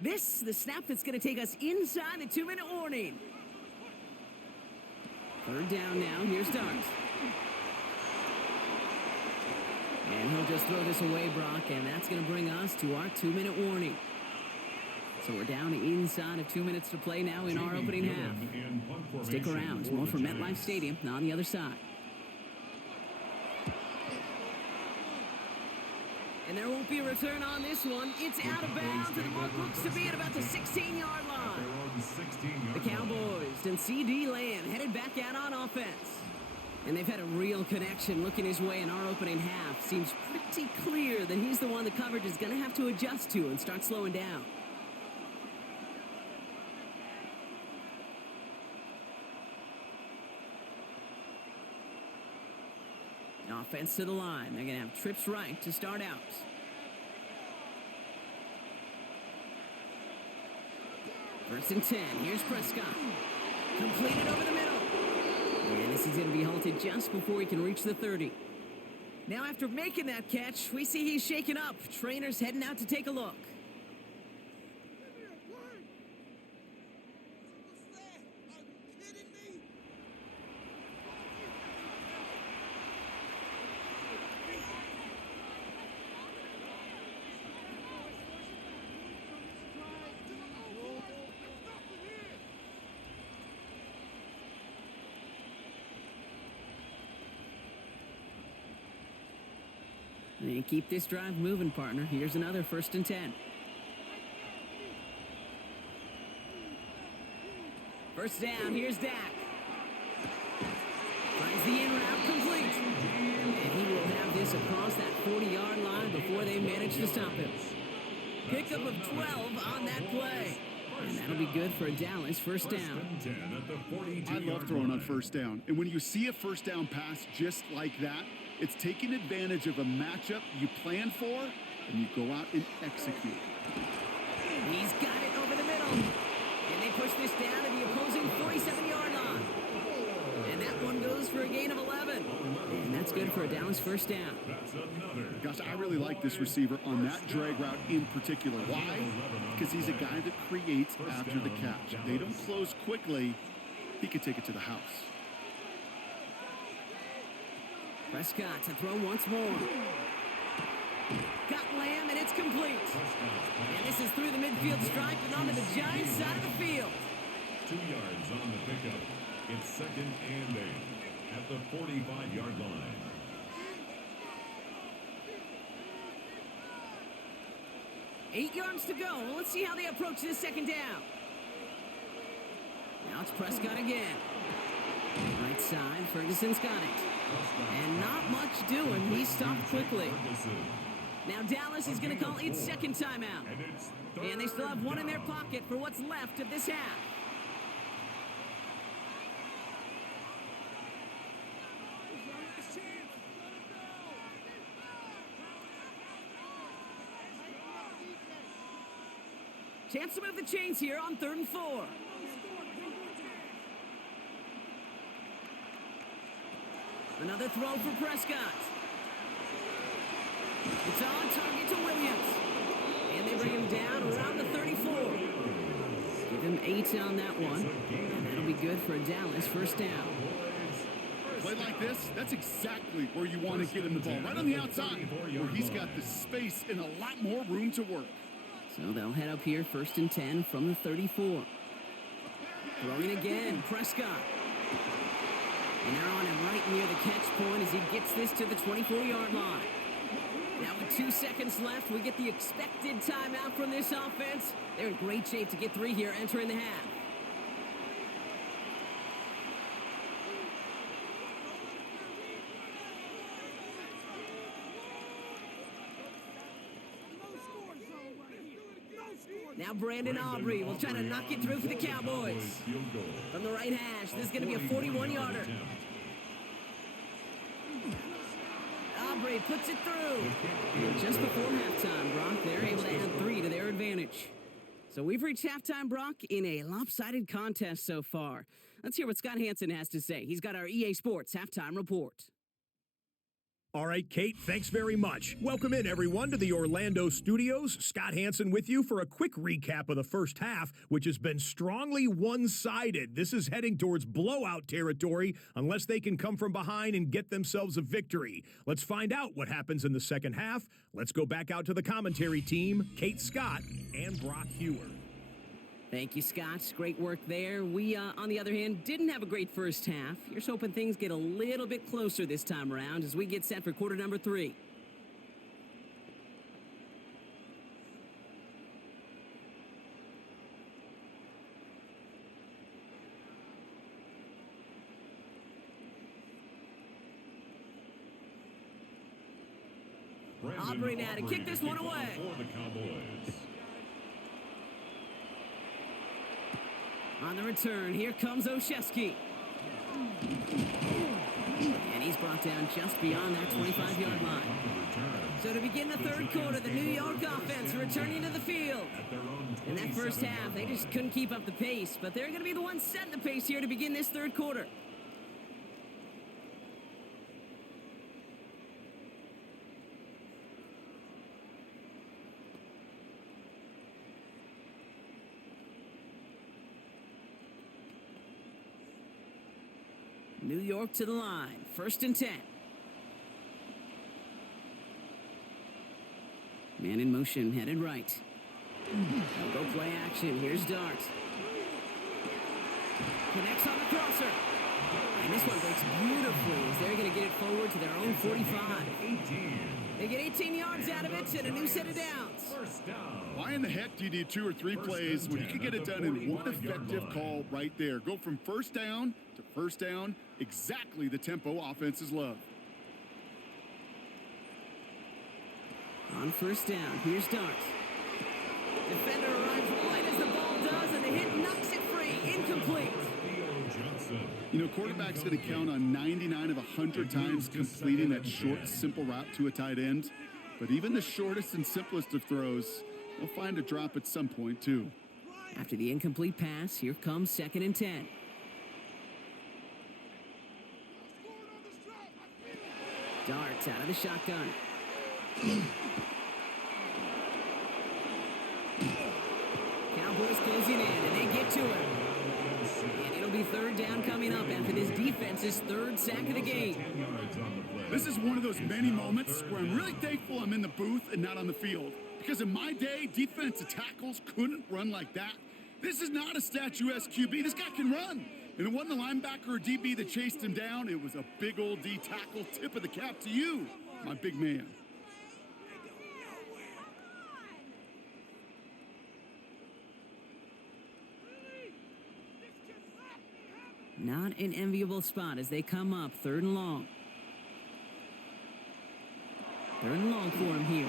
This, the snap that's going to take us inside the 2-minute warning. 3rd down now. Here's Dart. And he'll just throw this away, Brock, and that's going to bring us to our 2-minute warning. So we're down inside of 2 minutes to play now in our opening half. Stick around. More from MetLife Stadium on the other side. And there won't be a return on this one. It's out of bounds, and the mark looks to be at about the 16-yard line. The Cowboys and C.D. Lamb headed back out on offense. And they've had a real connection looking his way in our opening half. Seems pretty clear that he's the one the coverage is going to have to adjust to and start slowing down. Offense to the line. They're going to have trips right to start out. First and 10. Here's Prescott. Completed over the middle. And this is going to be halted just before he can reach the 30. Now after making that catch, we see he's shaken up. Trainer's heading out to take a look. And keep this drive moving, partner. Here's another 1st and 10. First down, here's Dak. Finds the in route complete. And he will have this across that 40-yard line before they manage to stop him. Pickup of 12 on that play. And that'll be good for a Dallas 1st down. I love throwing on 1st down. And when you see a 1st down pass just like that, it's taking advantage of a matchup you plan for, and you go out and execute. He's got it over the middle. And they push this down to the opposing 47-yard line. And that one goes for a gain of 11. And that's good for a Dallas 1st down. Gosh, I really like this receiver on that drag route in particular. Why? Because he's a guy that creates after the catch. If they don't close quickly, he could take it to the house. Prescott to throw once more. Got Lamb, and it's complete. And this is through the midfield stripe and onto the Giants side of the field. 2 yards on the pickup. It's 2nd and 8 at the 45-yard line. Eight yards to go. Let's see how they approach this 2nd down. Now it's Prescott again. Right side, Ferguson's got it. And not much doing. He stopped quickly. Now Dallas is going to call its 2nd timeout. And they still have one in their pocket for what's left of this half. Chance to move the chains here on 3rd and 4. Another throw for Prescott. It's on target to Williams. And they bring him down around the 34. Give him 8 on that one. And that'll be good for a Dallas 1st down. Play like this, that's exactly where you want to get him the ball. Right on the outside, where he's got the space and a lot more room to work. So they'll head up here 1st and 10 from the 34. Throwing again, Prescott. And they're on him right near the catch point as he gets this to the 24-yard line. Now with 2 seconds left, we get the expected timeout from this offense. They're in great shape to get 3 here entering the half. Now Brandon Aubrey will try to knock it through for the Cowboys. From the right hash, this is going to be a 41-yarder. Aubrey puts it through. And just before halftime, Brock, they're able to add 3 to their advantage. So we've reached halftime, Brock, in a lopsided contest so far. Let's hear what Scott Hansen has to say. He's got our EA Sports halftime report. All right, Kate, thanks very much. Welcome in, everyone, to the Orlando studios. Scott Hansen with you for a quick recap of the first half, which has been strongly one-sided. This is heading towards blowout territory unless they can come from behind and get themselves a victory. Let's find out what happens in the second half. Let's go back out to the commentary team, Kate Scott and Brock Hewer. Thank you, Scott. Great work there. We, on the other hand, didn't have a great first half. Here's hoping things get a little bit closer this time around as we get set for quarter number 3. Aubrey now to kick this one away. For the Cowboys. On the return, here comes Olszewski. And he's brought down just beyond that 25-yard line. So to begin the third quarter, the New York offense returning to the field. In that first half, they just couldn't keep up the pace, but they're going to be the ones setting the pace here to begin this third quarter. New York to the line. 1st and 10. Man in motion, headed right. They'll go play action. Here's Dart. Connects on the crosser. And this one breaks beautifully as they're going to get it forward to their own 45. They get 18 yards out of it and a new set of downs. Why in the heck do you need 2 or 3 plays when you can get it done in one effective call right there? Go from first down to first down, exactly the tempo offenses love. On 1st down, here's Dart. Defender arrives right as the ball does, and the hit knocks it free. Incomplete. You know, quarterback's going to count on 99 of 100 times completing that short, simple route to a tight end. But even the shortest and simplest of throws, they'll find a drop at some point, too. After the incomplete pass, here comes 2nd and 10. Darts out of the shotgun. Cowboys closing in, and they get to it. And it'll be 3rd down coming up after this defense's 3rd sack of the game. This is one of those many moments where I'm really thankful I'm in the booth and not on the field. Because in my day, defensive tackles couldn't run like that. This is not a statuesque QB. This guy can run. And it wasn't the linebacker or DB that chased him down. It was a big old D tackle. Tip of the cap to you, my big man. Not an enviable spot as they come up 3rd and long. 3rd and long for him here.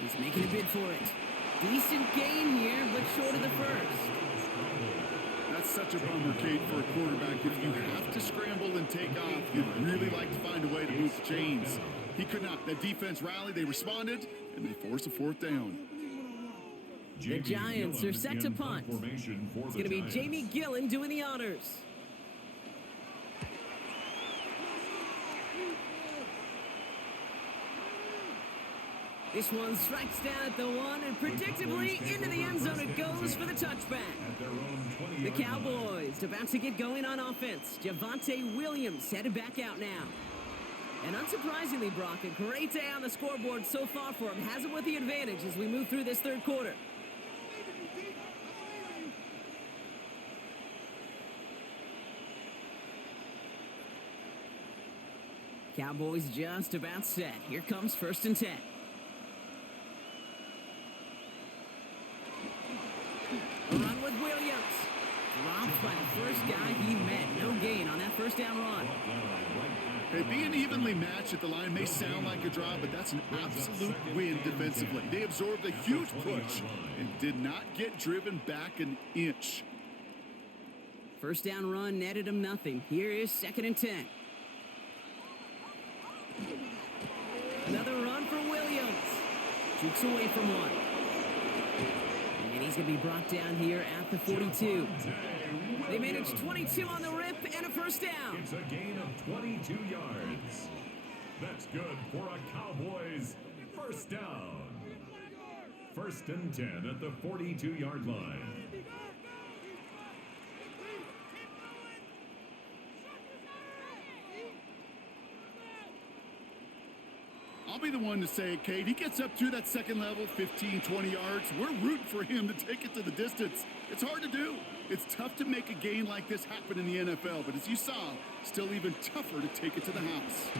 He's making a bid for it. Decent gain here, but short of the 1st. That's such a bummer, Kate, for a quarterback. If you have to scramble and take off, you'd really like to find a way to move the chains. He could not. That defense rallied, they responded, and they forced a 4th down. The Giants are set to punt. It's going to be Jamie Gillen doing the honors. This one strikes down at the 1, and predictably into the end zone it goes for the touchback. The Cowboys about to get going on offense. Javonte Williams headed back out now. And unsurprisingly, Brock, a great day on the scoreboard so far for him. Has him with the advantage as we move through this 3rd quarter. Cowboys just about set. Here comes 1st and 10. A run with Williams. Dropped by the first guy he met. No gain on that 1st down run. Hey, being evenly matched at the line may sound like a draw, but that's an absolute win defensively. They absorbed a huge push and did not get driven back an inch. 1st down run netted him nothing. Here is 2nd and 10. Another run for Williams. Jukes away from one. And he's going to be brought down here at the 42. They managed 22 on the rip and a 1st down. It's a gain of 22 yards. That's good for a Cowboys 1st down. 1st and 10 at the 42-yard line. I'll be the one to say it, Kate. He gets up to that 2nd level, 15, 20 yards. We're rooting for him to take it to the distance. It's hard to do. It's tough to make a gain like this happen in the NFL, but as you saw, still even tougher to take it to the house.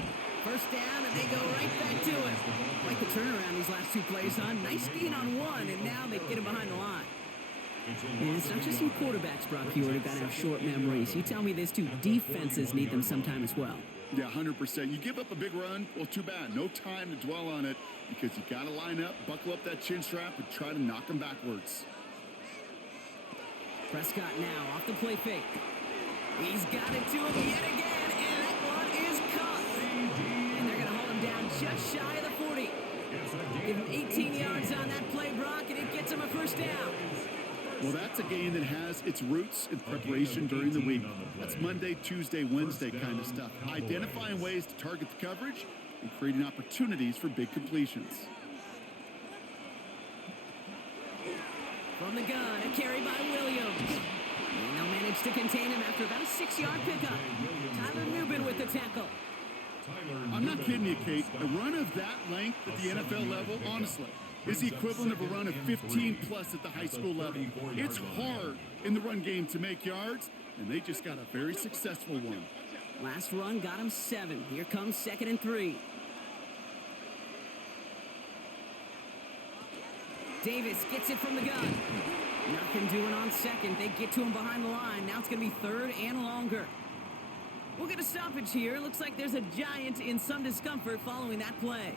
1st down, and they go right back to it. Like the turnaround these last 2 plays, huh? Nice gain on one, and now they get him behind the line. And it's not just some quarterbacks, Brock, you already got to have short memories. You tell me this too, defenses need them sometime as well. Yeah, 100%. You give up a big run, well, too bad. No time to dwell on it because you got to line up, buckle up that chin strap, and try to knock them backwards. Prescott now off the play fake. He's got it to him yet again, and that one is caught. And they're going to hold him down just shy of the 40. Give him 18 yards on that play, Brock, and it gets him a 1st down. Well, that's a game that has its roots in preparation during the week. That's Monday, Tuesday, Wednesday kind of stuff. Identifying ways to target the coverage and creating opportunities for big completions. From the gun, a carry by Williams. And they'll manage managed to contain him after about a 6-yard pickup. Tyler Newbin with the tackle. I'm not kidding you, Kate. A run of that length at the NFL level, honestly, is the equivalent of a run of 15-plus at the high school level. It's hard in the run game to make yards, and they just got a very successful one. Last run got him 7. Here comes 2nd and 3. Davis gets it from the gun. Nothing doing on 2nd. They get to him behind the line. Now it's going to be 3rd and longer. We'll get a stoppage here. Looks like there's a Giant in some discomfort following that play.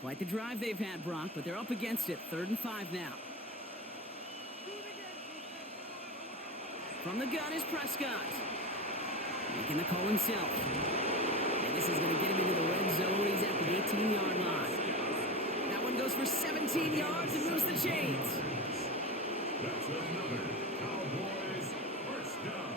Quite the drive they've had, Brock, but they're up against it. 3rd and 5 now. From the gun is Prescott. Making the call himself. And this is going to get him into the red zone. He's at the 18-yard line. That one goes for 17 yards and moves the chains. That's another Cowboys first down.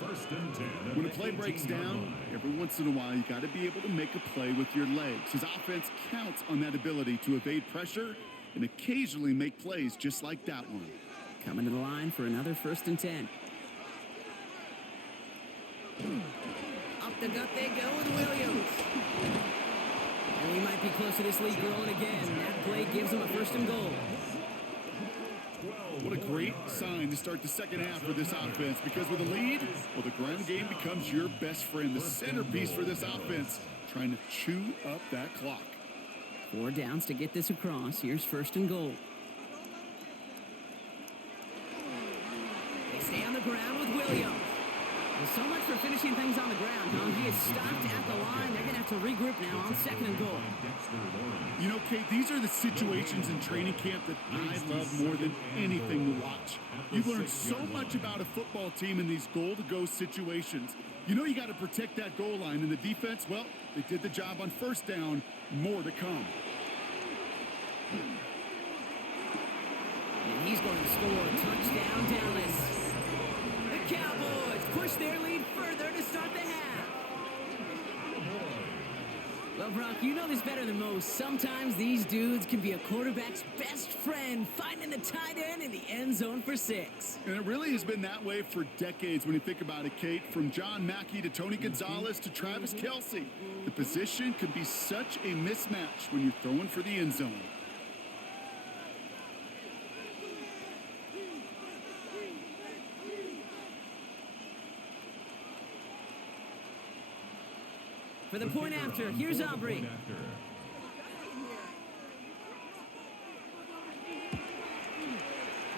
1st and 10. When a play breaks down, every once in a while, you got to be able to make a play with your legs. His offense counts on that ability to evade pressure and occasionally make plays just like that one. Coming to the line for another 1st and 10. Up the gut they go with Williams. And we might be close to this lead growing again. That play gives them a 1st and goal. What a great sign to start the second half for this offense, because with a lead, well, the ground game becomes your best friend, the centerpiece for this offense, trying to chew up that clock. 4 downs to get this across. Here's 1st and goal. They stay on the ground with Williams. Well, so much for finishing things on the ground, huh? He is stopped at the line. They're going to have to regroup now on 2nd and goal. You know, Kate, these are the situations in training camp that I love more than anything to watch. You learn so much about a football team in these goal-to-go situations. You know you got to protect that goal line, and the defense, well, they did the job on 1st down. More to come. And he's going to score. Touchdown, Dallas. The Cowboys push their lead further to start the half. Well, Brock, you know this better than most. Sometimes these dudes can be a quarterback's best friend, finding the tight end in the end zone for 6. And it really has been that way for decades when you think about it, Kate. From John Mackey to Tony Gonzalez to Travis Kelce. The position can be such a mismatch when you're throwing for the end zone. For the point after, here's Aubrey.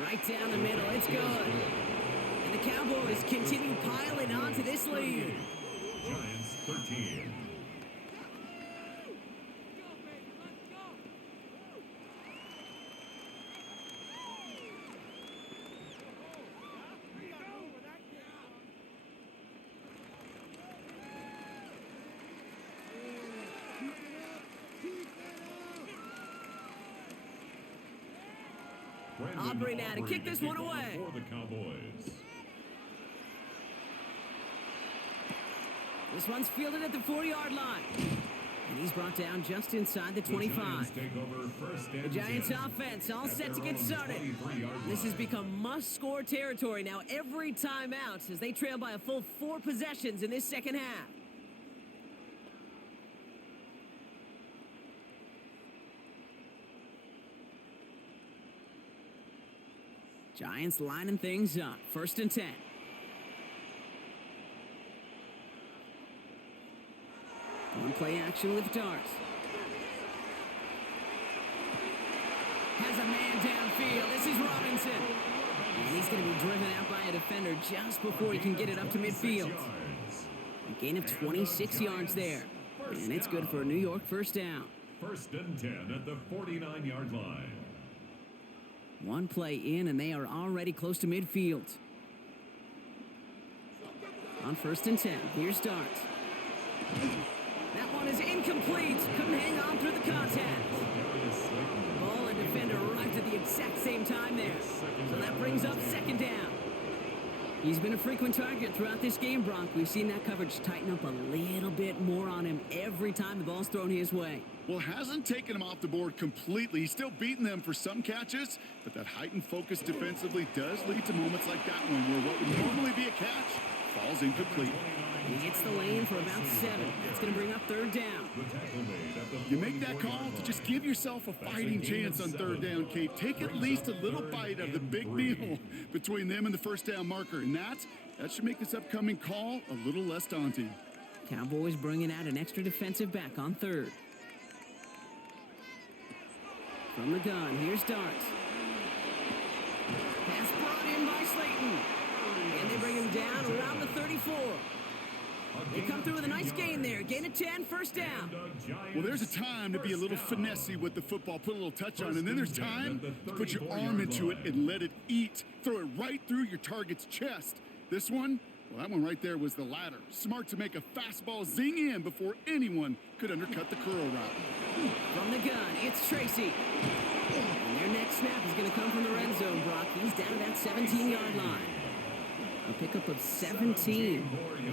Right down the middle, it's good. And the Cowboys continue piling on to this lead. Giants 13. Aubrey now to kick this one away. For the Cowboys. This one's fielded at the 4-yard line. And he's brought down just inside the 25. The Giants offense all set to get started. This has become must-score territory now every time out as they trail by a full 4 possessions in this second half. Giants lining things up. 1st and 10. One play action with Dart. Has a man downfield. This is Robinson. And he's going to be driven out by a defender just before he can get it up to midfield. A gain of 26 yards there. And it's good for a New York 1st down. 1st and 10 at the 49-yard line. One play in, and they are already close to midfield. On 1st and 10, here's Dart. That one is incomplete. Couldn't hang on through the contact. Ball and defender arrived at the exact same time there. So that brings up second down. He's been a frequent target throughout this game, Brock. We've seen that coverage tighten up a little bit more on him every time the ball's thrown his way. Well, hasn't taken him off the board completely. He's still beating them for some catches, but that heightened focus defensively does lead to moments like that one where what would normally be a catch falls incomplete. He hits the lane for about 7. That's going to bring up third down. You make that call to just give yourself a fighting chance on third down, Kate. Take at least a little bite of the big meal between them and the first down marker, and that should make this upcoming call a little less daunting. Cowboys bringing out an extra defensive back on third. From the gun, here's Darts. Pass brought in by Slayton. And they bring him down around the 34. They come through with a nice gain there. Gain of 10, first down. Well, there's a time to be a little finessey with the football, put a little touch on, and then there's time to put your arm into it and let it eat. Throw it right through your target's chest. This one, well, that one right there was the latter. Smart to make a fastball zing in before anyone could undercut the curl route. From the gun, it's Tracy. And their next snap is going to come from the red zone, Brock. He's down that 17-yard line. A pickup of 17.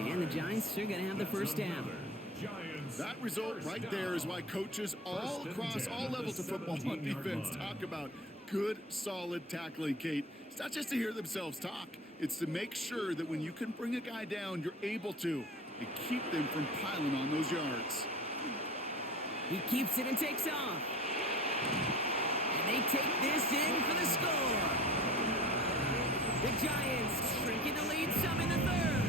And the Giants are going to have the first down. That result right there is why coaches all across all levels of football on defense talk about good, solid tackling, Kate. It's not just to hear themselves talk. It's to make sure that when you can bring a guy down, you're able to and keep them from piling on those yards. He keeps it and takes off. And they take this in for the score. The Giants shrinking the lead some in the third.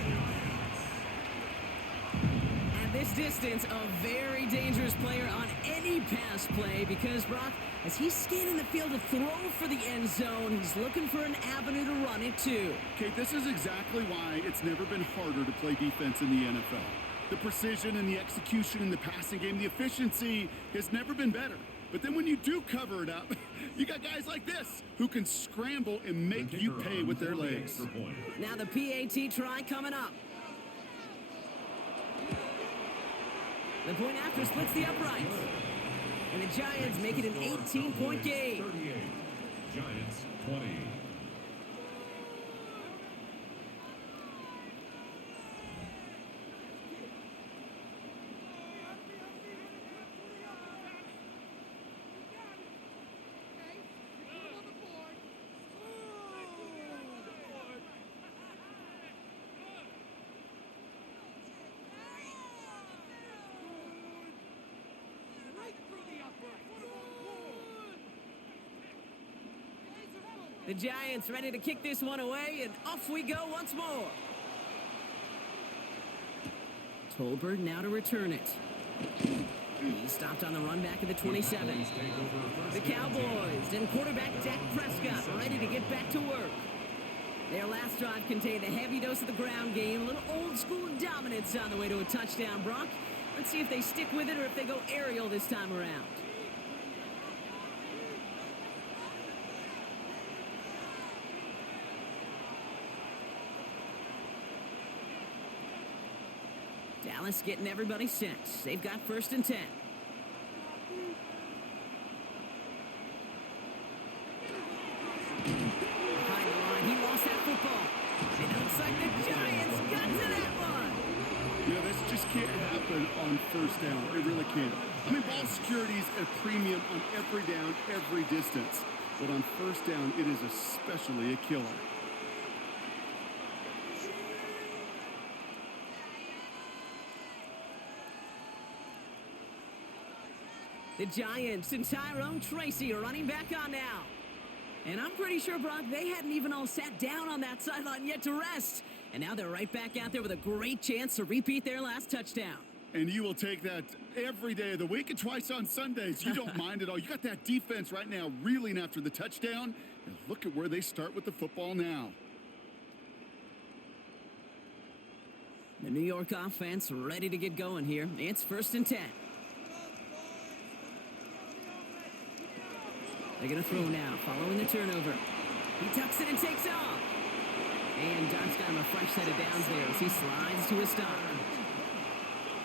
At this distance, a very dangerous player on any pass play because, Brock, as he's scanning the field to throw for the end zone, he's looking for an avenue to run it to. Kate, this is exactly why it's never been harder to play defense in the NFL. The precision and the execution in the passing game, the efficiency has never been better. But then when you do cover it up, you got guys like this who can scramble and make you pay with their legs. Now the PAT try coming up. The point after splits the uprights. And the Giants make it an 18-point game. 38. Giants 20. The Giants ready to kick this one away, and off we go once more. Tolbert now to return it. He stopped on the run back at the 27. The Cowboys and quarterback Dak Prescott ready to get back to work. Their last drive contained a heavy dose of the ground game, a little old-school dominance on the way to a touchdown, Brock. Let's see if they stick with it or if they go aerial this time around. Dallas getting everybody set. They've got first and 10. Behind the line, he lost that football. It looks like the Giants got to that one. You know, this just can't happen on first down. It really can't. I mean, ball security is a premium on every down, every distance. But on first down, it is especially a killer. The Giants and Tyrone Tracy are running back on now. And I'm pretty sure, Brock, they hadn't even all sat down on that sideline yet to rest. And now they're right back out there with a great chance to repeat their last touchdown. And you will take that every day of the week and twice on Sundays. You don't mind at all. You got that defense right now reeling after the touchdown. And look at where they start with the football now. The New York offense ready to get going here. It's first and 10. They're going to throw now, following the turnover. He tucks it and takes off. And Dart's got him a fresh set of downs there as he slides to a stop.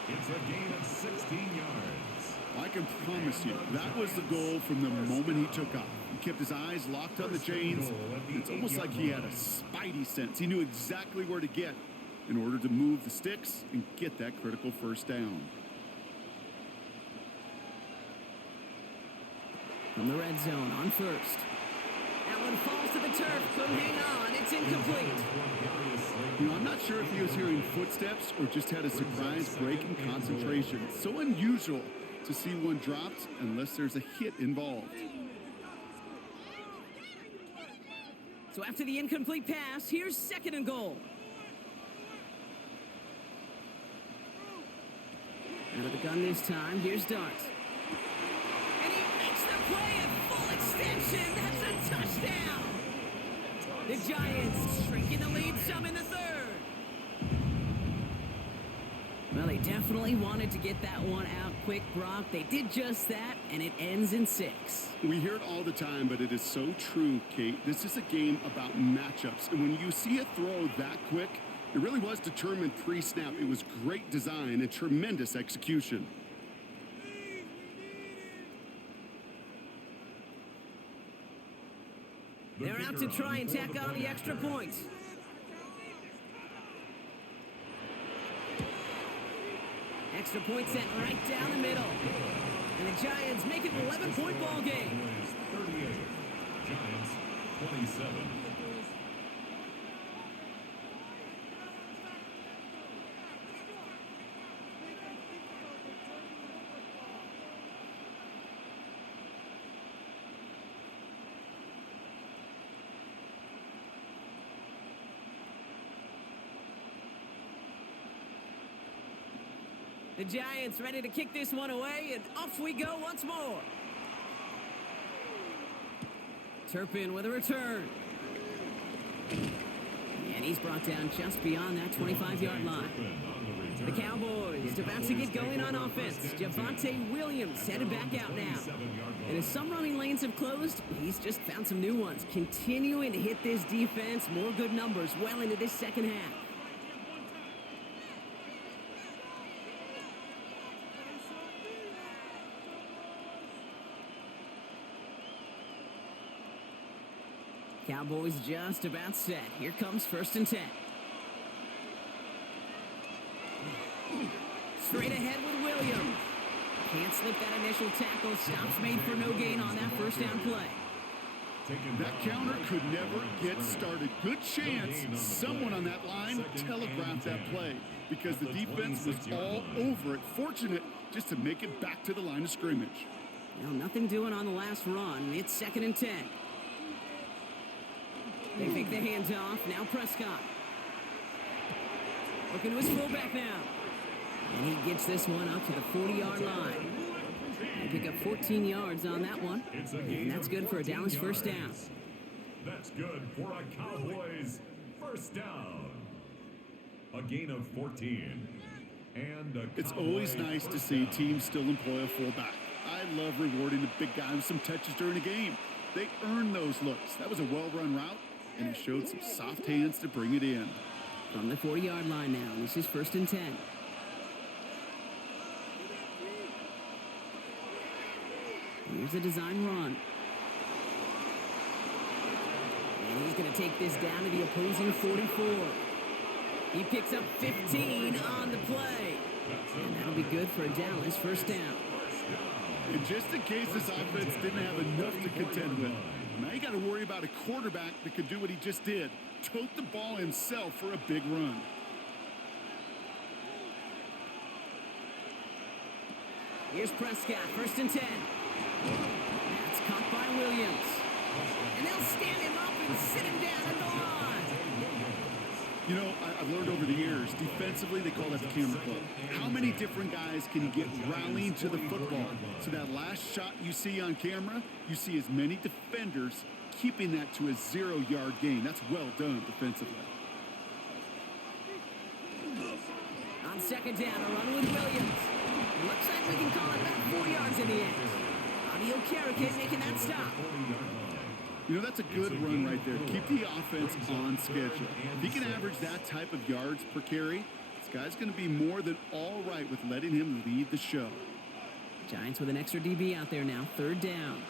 It's a gain of 16 yards. I can promise you, that was the goal from the moment he took off. He kept his eyes locked on the chains. It's almost like he had a spidey sense. He knew exactly where to get in order to move the sticks and get that critical first down. From the red zone on first. That one falls to the turf. Couldn't hang on. It's incomplete. You know, I'm not sure if he was hearing footsteps or just had a surprise break in concentration. It's so unusual to see one dropped unless there's a hit involved. So after the incomplete pass, here's 2nd and goal. Out of the gun this time. Here's Dart. And he makes the play at full extension. That's a touchdown. The Giants shrinking the lead some in the 3rd. Well, they definitely wanted to get that one out quick, Brock. They did just that, and it ends in 6. We hear it all the time, but it is so true, Kate. This is a game about matchups. And when you see a throw that quick, it really was determined pre-snap. It was great design and tremendous execution. They're out to try and tack on the extra point. Extra point sent right down the middle. And the Giants make it an 11-point ball game. 38. Giants 27. The Giants ready to kick this one away, and off we go once more. Turpin with a return. And he's brought down just beyond that 25-yard line. The Cowboys about to get going on offense. Javonte Williams headed back out now. And as some running lanes have closed, he's just found some new ones. Continuing to hit this defense, more good numbers well into this second half. Cowboys just about set. Here comes 1st and 10. Straight ahead with Williams. Can't slip that initial tackle. Stops made for no gain on that first down play. That counter could never get started. Good chance someone on that line telegraphed that play because the defense was all over it. Fortunate just to make it back to the line of scrimmage. Well, nothing doing on the last run. It's 2nd and 10. They take the hands off. Now Prescott. Looking to his fullback now. And he gets this one up to the 40-yard line. They pick up 14 yards on that one. And that's good for a Dallas first down. That's good for a Cowboys first down. A gain of 14. And it's always nice to see teams still employ a fullback. I love rewarding the big guy with some touches during the game. They earn those looks. That was a well-run route, and he showed some soft hands to bring it in. From the 40-yard line now, this is 1st and 10. Here's a design run. And he's going to take this down to the opposing 44. He picks up 15 on the play. And that'll be good for a Dallas first down. And just in case this offense didn't have enough to contend with, now you got to worry about a quarterback that could do what he just did. Tote the ball himself for a big run. Here's Prescott, 1st and 10. That's caught by Williams. And they'll stand him up and sit him down at the line. You know, I've learned over the years, defensively, they call that the camera club. How many different guys can you get rallying to the football? So that last shot you see on camera, you see as many defenders keeping that to a 0-yard gain. That's well done defensively. On 2nd down, a run with Williams. Looks like we can call it about 4 yards in the end. Audio Carricket making that stop. You know, that's a good run right there. Keep the offense on schedule. If he can average that type of yards per carry, This guy's going to be more than all right with letting him lead the show. Giants with an extra DB out there now. Third down.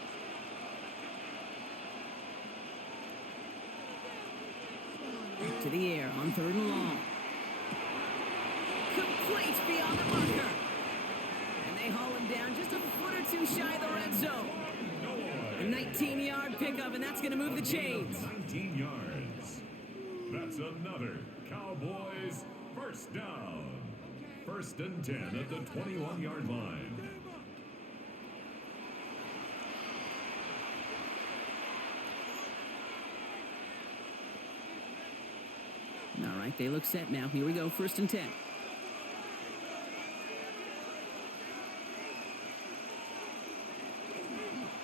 To the air on third and long. Complete beyond the marker. And they haul him down just a foot or two shy of the red zone. A 19-yard pickup, and that's going to move the chains. 19 yards. That's another Cowboys first down. First and 10 at the 21-yard line. All right, they look set now. Here we go, first and 10.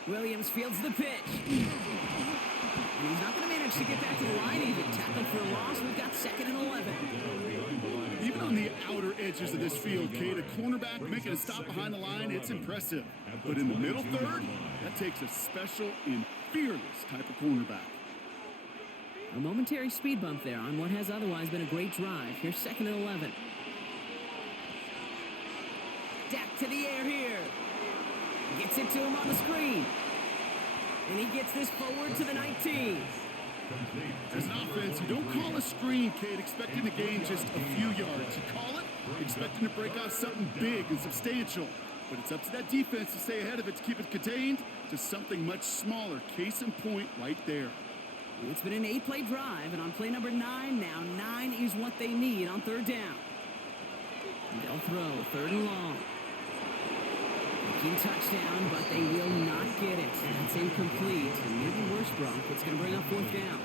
Williams fields the pitch. And he's not going to manage to get back to the line even. Tackled for a loss. We've got second and 11. Even on the outer edges of this field, Kate, a cornerback making a stop behind the line, it's impressive. But in the middle third, that takes a special and fearless type of cornerback. A momentary speed bump there on what has otherwise been a great drive. Here's second and 11. Dak to the air here. Gets it to him on the screen. And he gets this forward to the 19. As an offense, you don't call a screen, Kate, expecting to gain just a few yards. You call it expecting to break out something big and substantial. But it's up to that defense to stay ahead of it, to keep it contained to something much smaller. Case in point right there. It's been an 8-play drive, and on play number 9 now, 9 is what they need on third down. They'll throw third and long. Looking touchdown, but they will not get it. That's incomplete. And maybe worse, Brock. It's going to bring up fourth down.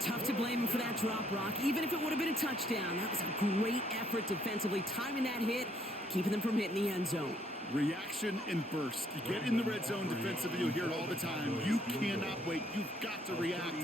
Tough to blame him for that drop, Brock. Even if it would have been a touchdown, that was a great effort defensively, timing that hit, keeping them from hitting the end zone. Reaction and burst. You get in the red zone defensively, you'll hear it all the time. You cannot wait. You've got to react.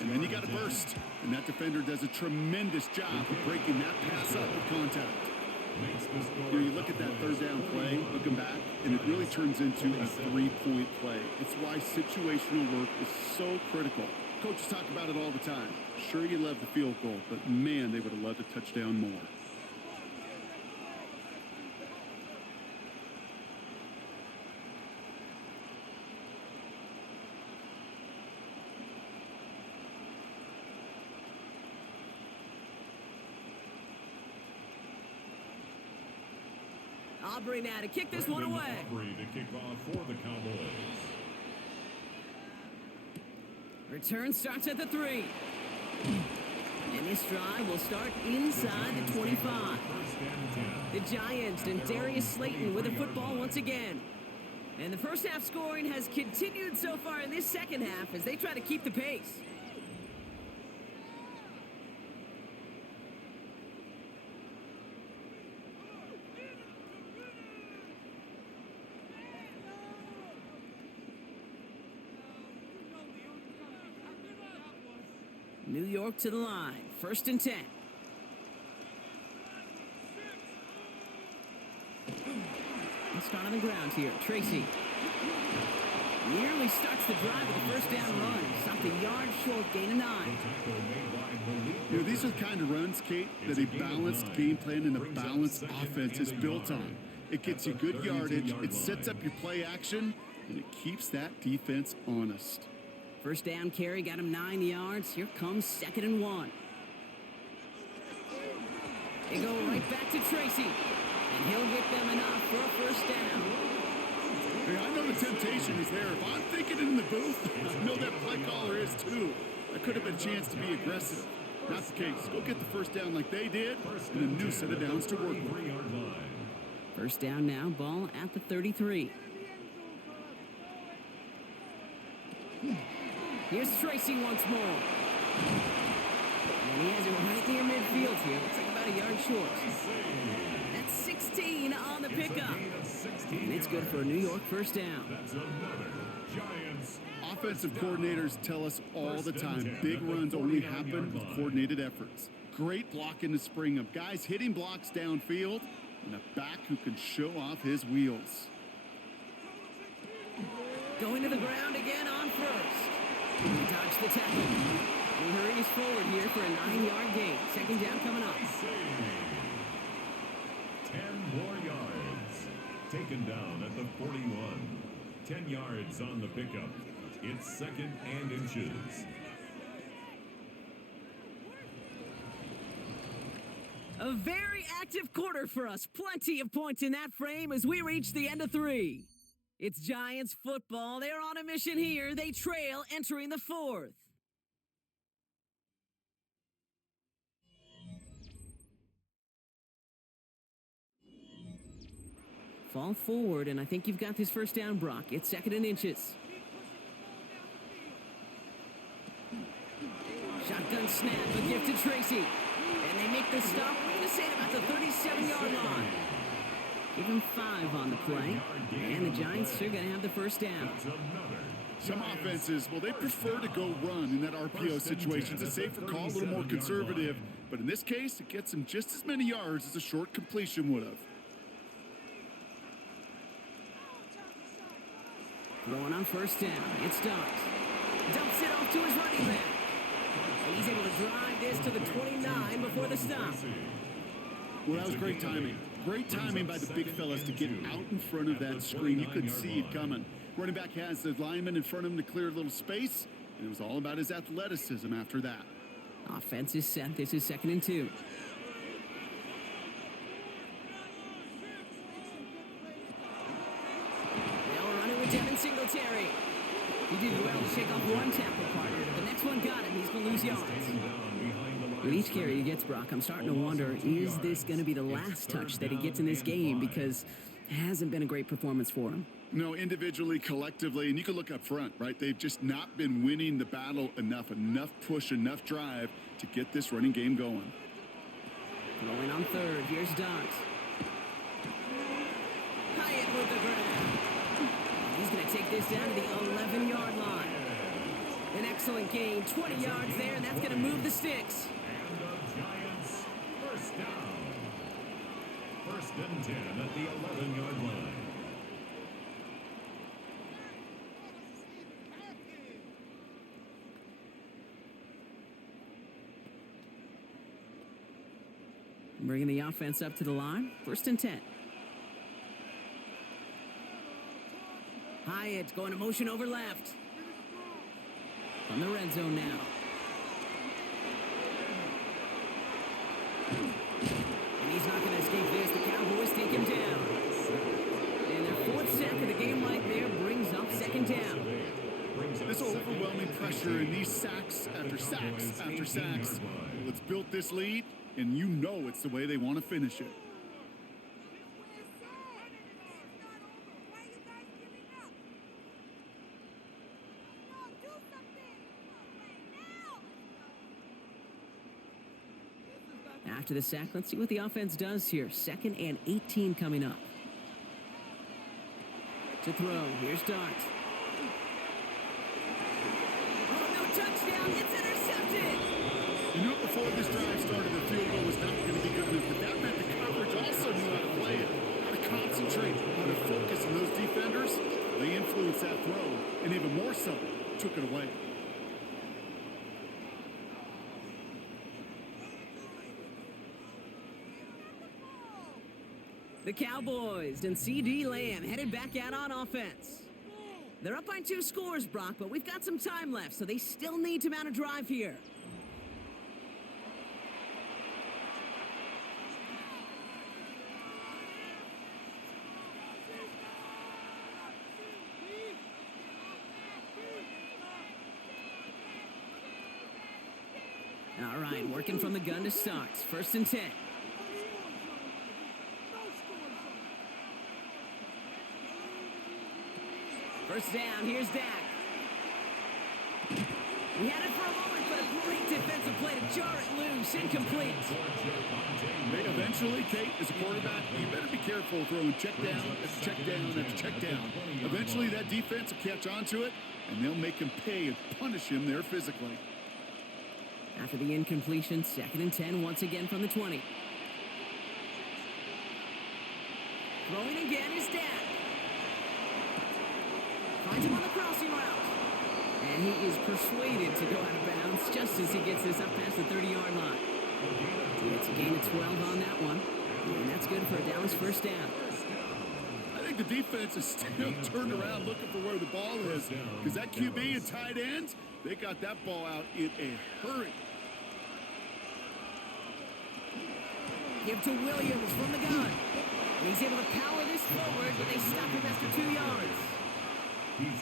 And then you got to burst. And that defender does a tremendous job of breaking that pass up with contact. You know, you look at that third down play, looking back, and it really turns into a three-point play. It's why situational work is so critical. Coaches talk about it all the time. Sure, you love the field goal, but man, they would have loved a touchdown more. Aubrey now to kick this one away. Aubrey to kick off for the Cowboys. Return starts at the 3. And this drive will start inside the 25. The Giants and Darius Slayton with the football once again. And the first half scoring has continued so far in this second half as they try to keep the pace. New York to the line. First and 10. Let's start on the ground here. Tracy nearly starts the drive with a first down run. Stopped a yard short, gain of 9. You know, these are the kind of runs, Kate, that a balanced game plan and a balanced offense is built on. It gets you good yardage, it sets up your play action, and it keeps that defense honest. First down carry, got him 9 yards. Here comes second and 1. They go right back to Tracy. And he'll get them enough for a first down. Hey, I know the temptation is there. If I'm thinking it in the booth, I know that play caller is too. That could have been a chance to be aggressive. Not the case. Go get the first down like they did, and a new set of downs to work with. First down now, ball at the 33. Here's Tracy once more. And he has it right near midfield here. Looks like about a yard short. That's 16 on the pickup. And it's good for a New York first down. Offensive coordinators tell us all the time, big runs only happen with coordinated efforts. Great blocking to spring them. Guys hitting blocks downfield, and a back who can show off his wheels. Going to the ground again on first. He dodged the tackle. He hurries forward here for a 9-yard gain. Second down coming up. 10 more yards. Taken down at the 41. 10 yards on the pickup. It's second and inches. A very active quarter for us. Plenty of points in that frame as we reach the end of 3. It's Giants football. They're on a mission here. They trail entering the 4th. Fall forward, and I think you've got this first down, Brock. It's second and inches. Shotgun snap, a gift to Tracy. And they make the stop. We're going to say about the 37-yard line. Give them 5 on the play. And the Giants are going to have the first down. Some offenses, well, they prefer to go run in that RPO situation. It's a safer call, a little more conservative. But in this case, it gets them just as many yards as a short completion would have. Throwing on first down. It's Dobbs. Dumps it off to his running back. And he's able to drive this to the 29 before the stop. Well, that was great timing. Great timing by the big fellas to get out in front of that screen. You couldn't see it coming. Running back has the lineman in front of him to clear a little space, and it was all about his athleticism after that. Offense is set. This is second and 2. Singletary. He did well to shake off one tackle partner. The next one got him. He's going to lose yards. With each carry he gets, Brock, I'm starting to wonder, is this going to be the last touch that he gets in this game? Because it hasn't been a great performance for him. No, individually, collectively, and you can look up front, right? They've just not been winning the battle enough push, enough drive to get this running game going. Going on third. Here's Dot. Hyatt with the grab. He's going to take this down to the 11-yard line. An excellent gain, 20 yards there, and that's going to move the sticks. And the Giants first down. First and 10 at the 11-yard line. Bringing the offense up to the line. First and 10. Hyatt going to motion over left. On the red zone now. And he's not going to escape this. The Cowboys take him down. And their 4th sack of the game right there brings up second down. This overwhelming pressure and these sacks after sacks after sacks. Well, it's built this lead, and you know it's the way they want to finish it. After the sack, let's see what the offense does here. Second and 18 coming up. To throw, here's Dart. Oh, no touchdown, it's intercepted! You knew before this drive started, the field goal was not going to be good enough, but that meant the coverage also knew how to play it, how to concentrate, how to focus on those defenders. They influenced that throw, and even more so, took it away. The Cowboys and C.D. Lamb headed back out on offense. They're up by 2 scores, Brock, but we've got some time left, so they still need to mount a drive here. All right, working from the gun to start. First and 10. First down, here's Dak. He had it for a moment, but a great defensive play to jar it loose, incomplete. Eventually, Kate, as a quarterback, you better be careful throwing check down after check down after check down. Eventually, that defense will catch on to it, and they'll make him pay and punish him there physically. After the incompletion, second and 10 once again from the 20. Throwing again is Dak. Finds him on the crossing route. And he is persuaded to go out of bounds just as as he gets this up past the 30-yard line. It's a gain of 12 on that one. And that's good for a Dallas first down. I think the defense is still turned around looking for where the ball is. Because that QB and tight end, they got that ball out in a hurry. Give to Williams from the gun. And he's able to power this forward, but they stop him after 2 yards.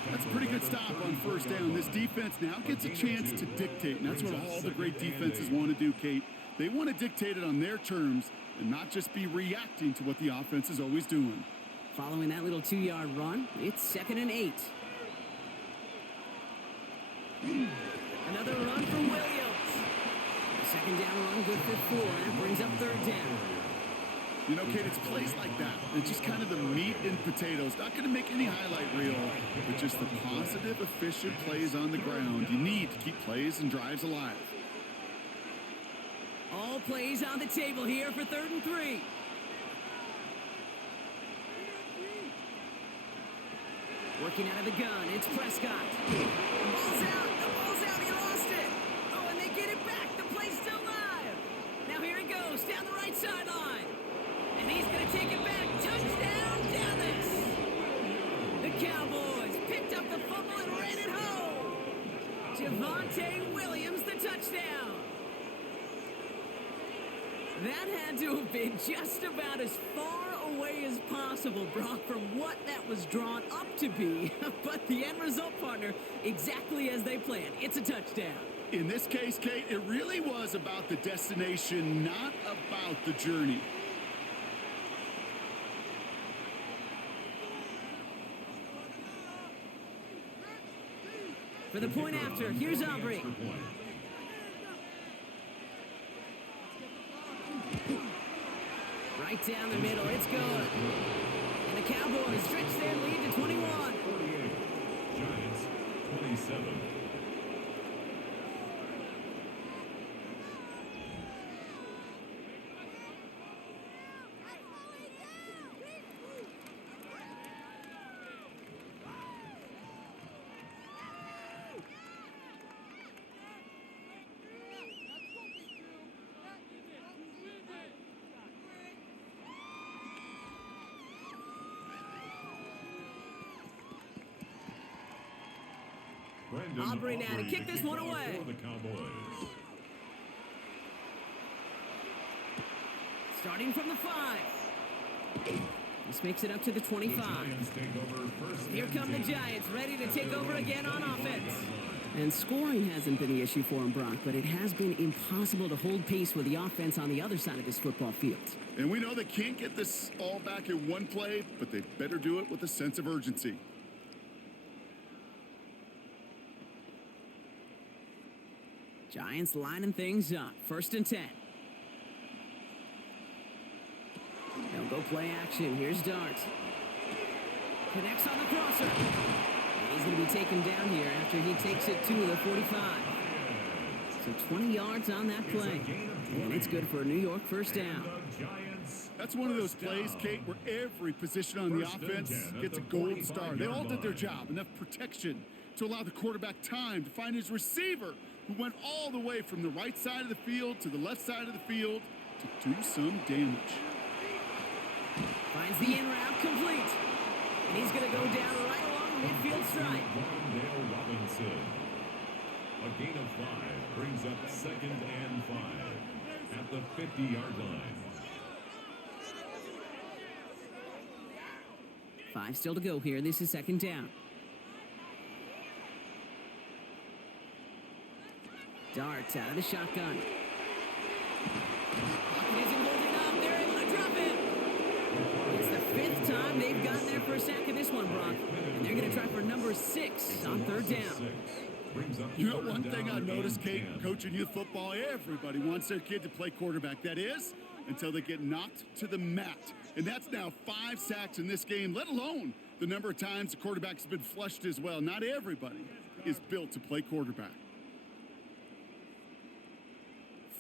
That's a pretty good stop on first down. This defense now gets a chance to dictate, and that's what all the great defenses want to do, Kate. They want to dictate it on their terms and not just be reacting to what the offense is always doing. Following that little 2-yard run, it's 2nd and 8. Another run for Williams. A second down run, good for 4. That brings up 3rd down. You know, Kate, it's plays like that. It's just kind of the meat and potatoes. Not going to make any highlight reel, but just the positive, efficient plays on the ground. You need to keep plays and drives alive. All plays on the table here for 3rd and 3. Working out of the gun, it's Prescott. The ball's out, he lost it. Oh, and they get it back, the play's still live. Now here he goes, down the right sideline. And he's gonna take it back, touchdown Dallas. The Cowboys picked up the fumble and ran it home. Javonte Williams, the touchdown. That had to have been just about as far away as possible, Brock, from what that was drawn up to be. But the end result, partner, exactly as they planned. It's a touchdown. In this case, Kate, it really was about the destination, not about the journey. For the point after, here's Aubrey. Right down the middle, it's good. And the Cowboys stretch their lead to 21. 48. Giants, 27. Aubrey now to kick this one away. For the Cowboys. Starting from the 5. This makes it up to the 25. Here come the Giants, ready to take over again on offense. And scoring hasn't been the issue for him, Brock, but it has been impossible to hold pace with the offense on the other side of this football field. And we know they can't get this all back in one play, but they better do it with a sense of urgency. Giants lining things up. 1st and 10. They'll go play action. Here's Dart. Connects on the crosser. And he's going to be taken down here after he takes it to the 45. So 20 yards on that play. And it's good for a New York first down. That's one of those plays, Kate, where every position on the offense gets a gold star. They all did their job. Enough protection to allow the quarterback time to find his receiver, who went all the way from the right side of the field to the left side of the field to do some damage. Finds the in route complete. And he's going to go down right along the midfield stripe. Dale Robinson. A gain of 5 brings up 2nd and 5 at the 50-yard line. 5 still to go here. This is 2nd down. Darts out of the shotgun. Pocket isn't holding up. They're able to drop it. It's the 5th time they've gotten their first sack in this one, Brock. And they're going to try for number 6 on 3rd down. You know, one thing I noticed, Kate, coaching youth football, everybody wants their kid to play quarterback. That is, until they get knocked to the mat. And that's now 5 sacks in this game, let alone the number of times the quarterback's been flushed as well. Not everybody is built to play quarterback.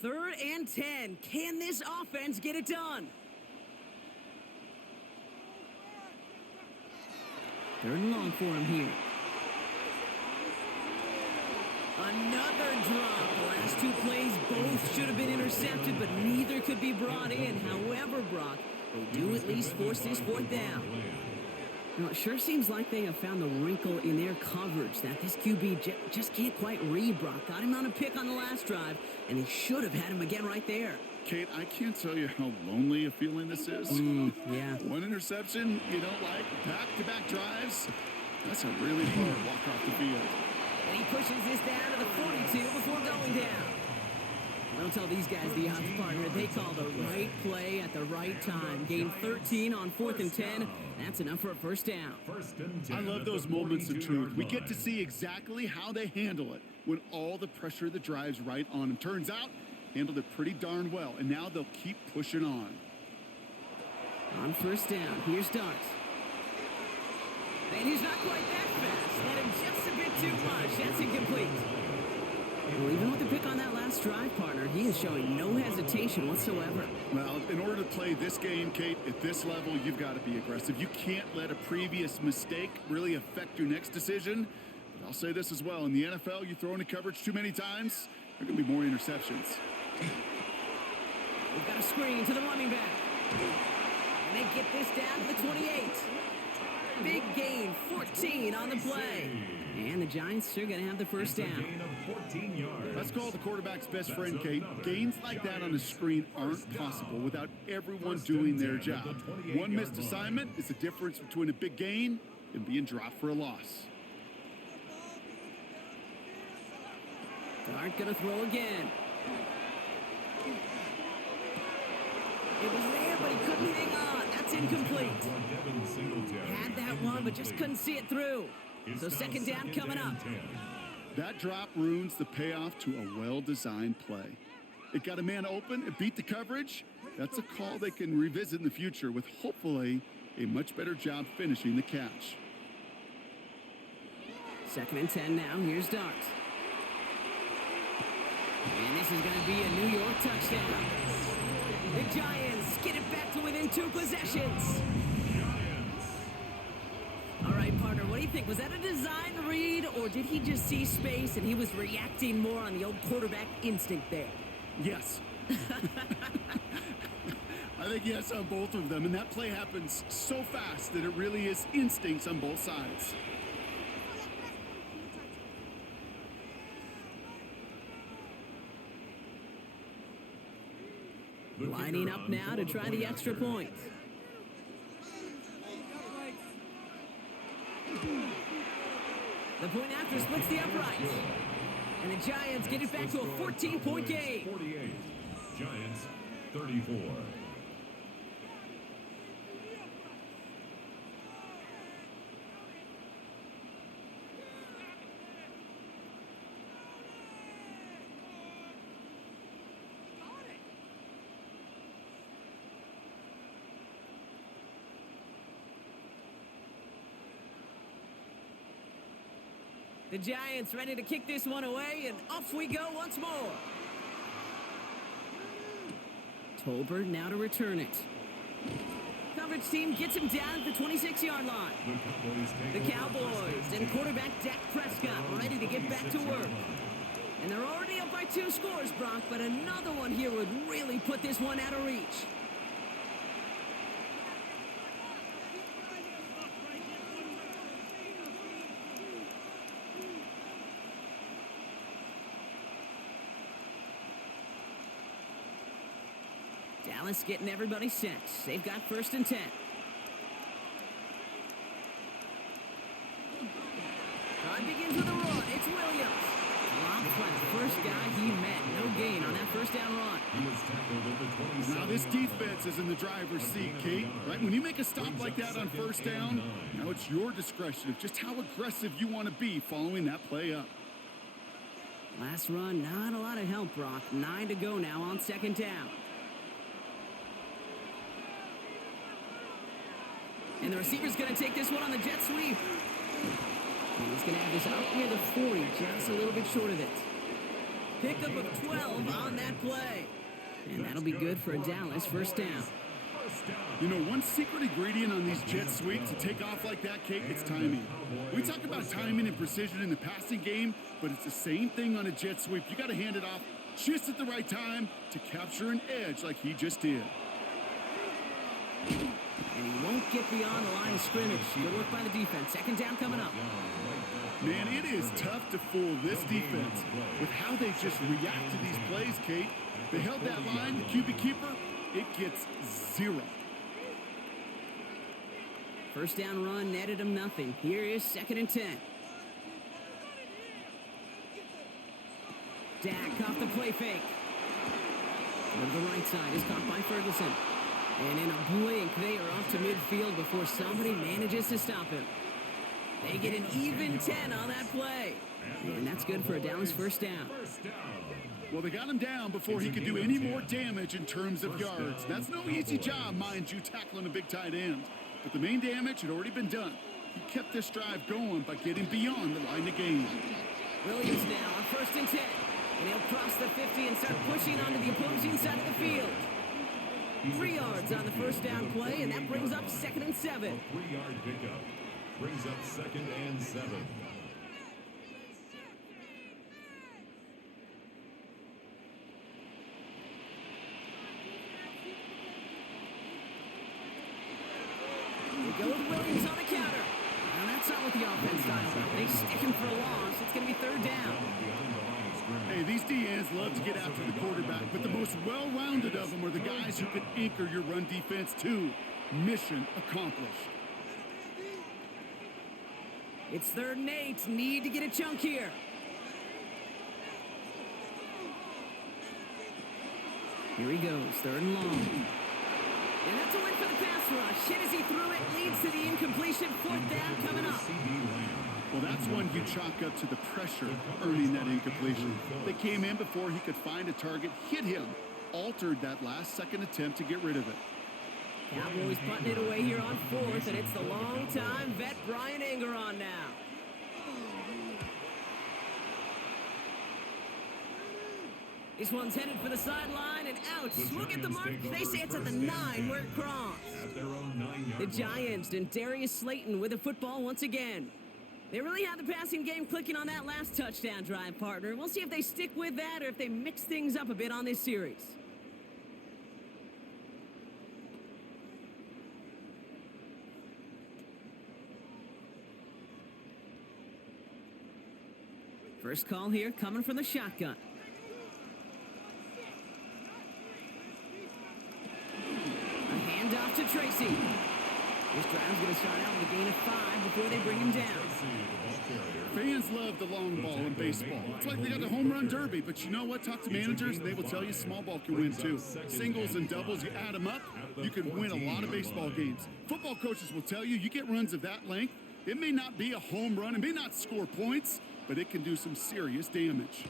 3rd and 10. Can this offense get it done? 3rd and long for him here. Another drop. The last two plays both should have been intercepted, but neither could be brought in. However, Brock, they do at least force this fourth down. Now, it sure seems like they have found the wrinkle in their coverage that this QB just can't quite read, Brock. Got him on a pick on the last drive, and he should have had him again right there. Kate, I can't tell you how lonely a feeling this is. Yeah. One interception you don't like, back-to-back drives. That's a really hard walk off the field. And he pushes this down to the 42 before going down. Don't tell these guys the odds, partner. They call the right play at the right time. Gain 13 on 4th and 10. That's enough for a first down. I love those moments of truth. We get to see exactly how they handle it when all the pressure of the drive's right on them. Turns out, handled it pretty darn well, and now they'll keep pushing on. On first down, here's Darks. And he's not quite that fast. Let him just a bit too much. That's incomplete. Well, even with the pick on that last drive, partner, he is showing no hesitation whatsoever. Well, in order to play this game, Kate, at this level, you've got to be aggressive. You can't let a previous mistake really affect your next decision. But I'll say this as well. In the NFL, you throw into coverage too many times, there are going to be more interceptions. We've got a screen to the running back. And they get this down to the 28. Big gain, 14 on the play. And the Giants are going to have the first down. That's called the quarterback's best friend, Kate. Gains like that on the screen aren't possible without everyone doing their job. One missed assignment is the difference between a big gain and being dropped for a loss. Dart going to throw again. It was there, but he couldn't hang on. That's incomplete. Had that one, but just couldn't see it through. So second down coming up. That drop ruins the payoff to a well-designed play. It got a man open, it beat the coverage. That's a call they can revisit in the future with hopefully a much better job finishing the catch. Second and 10 now. Here's Darks. And this is going to be a New York touchdown. The Giants get it back to within 2 possessions. All right, partner, what do you think? Was that a design read, or did he just see space and he was reacting more on the old quarterback instinct there? Yes. I think yes on both of them, and that play happens so fast that it really is instincts on both sides. Lining up now to try the extra point. The point after splits the uprights. And the Giants get it back to a 14-point game. 48. Giants 34. The Giants ready to kick this one away, and off we go once more. Tolbert now to return it. Coverage team gets him down at the 26-yard line. The Cowboys and quarterback Dak Prescott ready to get back to work. And they're already up by 2 scores, Brock, but another one here would really put this one out of reach. Dallas getting everybody set. They've got first and 10. Drive begins with a run. It's Williams. Dropped by the first guy he met. No gain on that first down run. Now this defense is in the driver's seat, Kate. Right? When you make a stop like that on first down, now it's your discretion of just how aggressive you want to be following that play up. Last run, not a lot of help, Brock. 9 to go now on second down. And the receiver's going to take this one on the jet sweep. And he's going to have this out near the 40, just a little bit short of it. Pickup of 12 on that play. And that'll be good for a Dallas first down. first down. You know, one secret ingredient on these jet sweeps to take off like that, Kate, it's timing. We talk about timing and precision in the passing game, but it's the same thing on a jet sweep. You got to hand it off just at the right time to capture an edge like he just did. And he won't get beyond the line of scrimmage. Good work by the defense. Second down coming up. Man, it is tough to fool this defense with how they just react to these plays, Kate. They held that line, the QB keeper, it gets 0. First down run netted him nothing. Here is 2nd and 10. Dak off the play fake. Over the right side is caught by Ferguson. And in a blink, they are off to midfield before somebody manages to stop him. They get an even 10 on that play. And that's good for a Dallas first down. Well, they got him down before he could do any more damage in terms of yards. That's no easy job, mind you, tackling a big tight end. But the main damage had already been done. He kept this drive going by getting beyond the line of game. Williams now on 1st and 10. And he'll cross the 50 and start pushing onto the opposing side of the field. 3 yards on the first down play, and that brings up 2nd and 7. A 3-yard pickup brings up 2nd and 7. They go with Williams on the counter. Now that's not what the offense style. They stick him for a loss. It's going to be 3rd down. Hey, these DNs love to get after the quarterback, but the most well-rounded of them are the guys who can anchor your run defense too. Mission accomplished. It's 3rd and 8. Need to get a chunk here. Here he goes. 3rd and long. And that's a win for the pass rush. Hit as he threw it. Leads to the incompletion. 4th down coming up. Well, that's one you chalk up to the pressure earning that incompletion. They came in before he could find a target, hit him, altered that last-second attempt to get rid of it. Cowboys putting it away here on 4th, and it's the long-time vet Brian Anger on now. This one's headed for the sideline and out. Look at the mark. They say it's at the 9 where it crossed. At their own 9-yard The Giants and Darius Slayton with the football once again. They really had the passing game clicking on that last touchdown drive, partner. We'll see if they stick with that or if they mix things up a bit on this series. First call here coming from the shotgun. A handoff to Tracy. This drive's going to start out with a gain of 5 before they bring him down. Fans love the long ball in baseball. It's like they got the home run derby, but you know what? Talk to managers, and they will tell you small ball can win too. Singles and doubles, you add them up, you can win a lot of baseball games. Football coaches will tell you, you get runs of that length, it may not be a home run, it may not score points, but it can do some serious damage.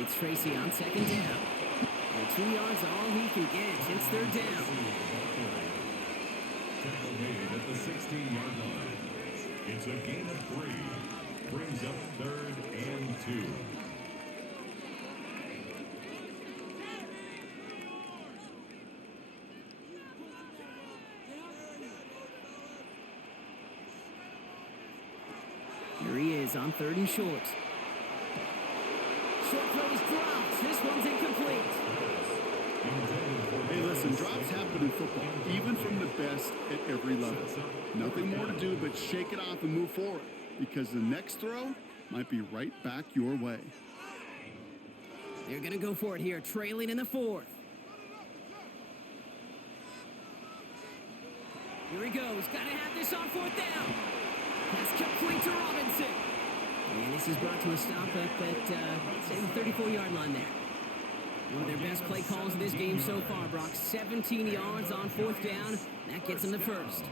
It's Tracy on 2nd down. And 2 yards all he can get. It's 3rd down. Tackle made at the 16-yard line. It's a gain of 3. Brings up 3rd and 2. Here he is on 3rd and short. Short throw is dropped. This one's incomplete. Hey, listen, drops happen in football, even from the best at every level. Nothing more to do but shake it off and move forward, because the next throw might be right back your way. They're going to go for it here, trailing in the 4th. Here he goes. Got to have this on 4th down. Pass complete to Robinson. And this is brought to a stop up at, say, the 34-yard line there. One of their best play calls of this game so far, Brock. 17 yards on 4th down. That gets them the first.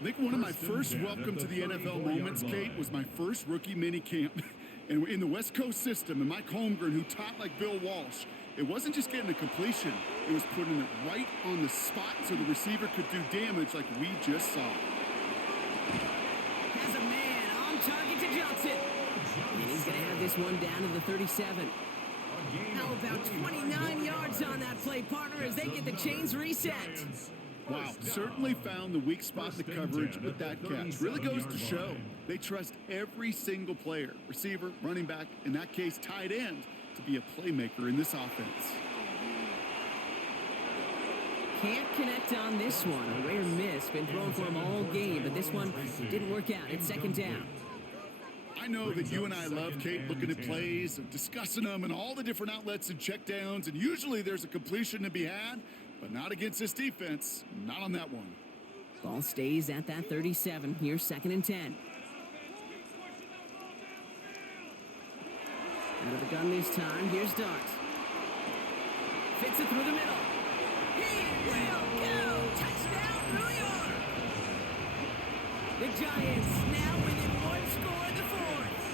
I think one of my first welcome to the NFL moments, Kate, was my first rookie mini camp. And in the West Coast system, and Mike Holmgren, who taught like Bill Walsh, it wasn't just getting a completion, it was putting it right on the spot so the receiver could do damage like we just saw. Has a man on target to Johnson. And he's going to have this one down to the 37. How about 29 yards on that play, partner, as they get the chains reset? Wow, certainly found the weak spot in the coverage with that catch. Really goes to show they trust every single player, receiver, running back, in that case, tight end, to be a playmaker in this offense. Can't connect on this one. A rare miss. Been thrown for him all game, but this one didn't work out. It's second down. I know that you and I love, Kate, looking at plays and discussing them and all the different outlets and checkdowns, and usually there's a completion to be had, but not against this defense. Not on that one. Ball stays at that 37. Here's second and 10. Out of the gun this time. Here's Dart. Fits it through the middle. He will go! Touchdown, New York! The Giants now within one score in the fourth.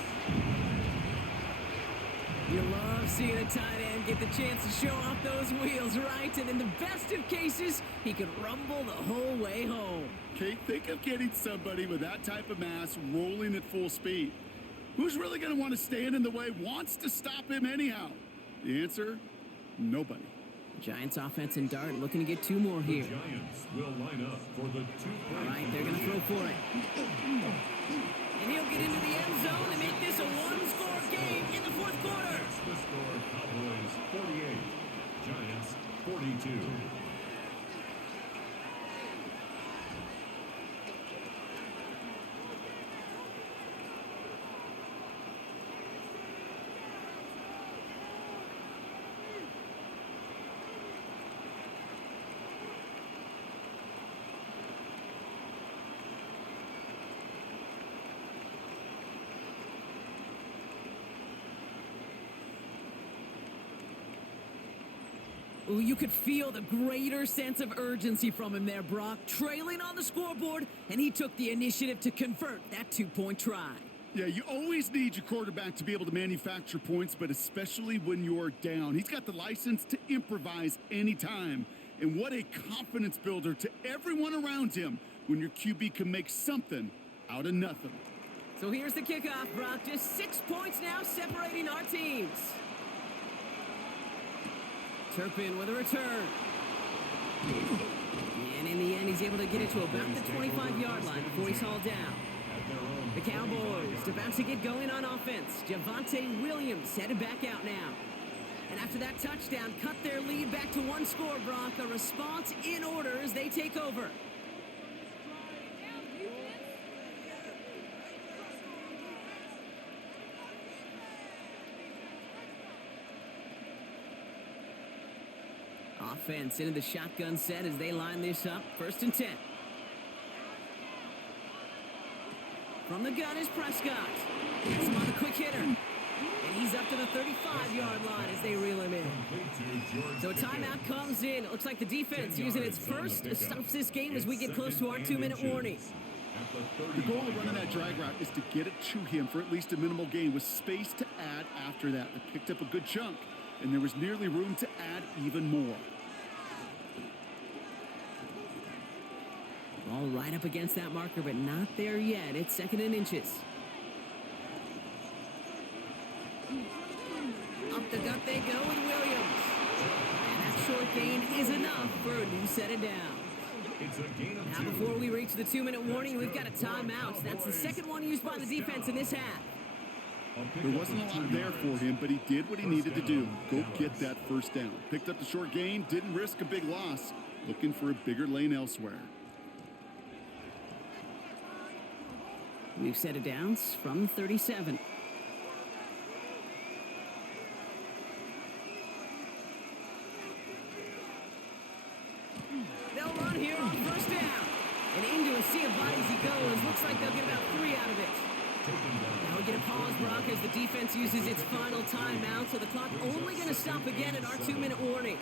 You love seeing a tight end get the chance to show off those wheels, right? And in the best of cases, he could rumble the whole way home. Kate, think of getting somebody with that type of mass rolling at full speed. Who's really going to want to stand in the way, wants to stop him anyhow? The answer, nobody. Giants offense and Dart looking to get two more here. Giants will line up for the two-point All right, they're going to throw for it. And he'll get into the end zone and make this a one-score game in the fourth quarter. The score, Cowboys 48, Giants 42. Ooh, you could feel the greater sense of urgency from him there, Brock. Trailing on the scoreboard, and he took the initiative to convert that two-point try. Yeah, you always need your quarterback to be able to manufacture points, but especially when you're down. He's got the license to improvise anytime. And what a confidence builder to everyone around him when your QB can make something out of nothing. So here's the kickoff, Brock. Just 6 points now separating our teams. Turpin with a return. And in the end, he's able to get it to about the 25-yard line before he's hauled down. The Cowboys about to get going on offense. Javonte Williams headed back out now. And after that touchdown, cut their lead back to one score, Brock. A response in order as they take over. Offense into the shotgun set as they line this up. First and 10. From the gun is Prescott. Gets him on the quick hitter. And he's up to the 35-yard line as they reel him in. So a timeout comes in. It looks like the defense using its first stops this game as we get close to our 2-minute warning. The goal of running that drag route is to get it to him for at least a minimal gain with space to add after that. They picked up a good chunk, and there was nearly room to add even more. All right up against that marker, but not there yet. It's second and inches. Up the gut they go with Williams. And that short gain is enough for a new set of downs. Now before we reach the 2-minute warning, we've got a timeout. That's the second one used by the defense in this half. There wasn't a lot there for him, but he did what he needed to do. Go get that first down. Picked up the short gain, didn't risk a big loss. Looking for a bigger lane elsewhere. We've set of downs from 37. They'll run here on first down. And into a sea of bodies he goes. Looks like they'll get about 3 out of it. Now we get a pause, Brock, as the defense uses its final timeout. So the clock only going to stop again at our 2-minute warning.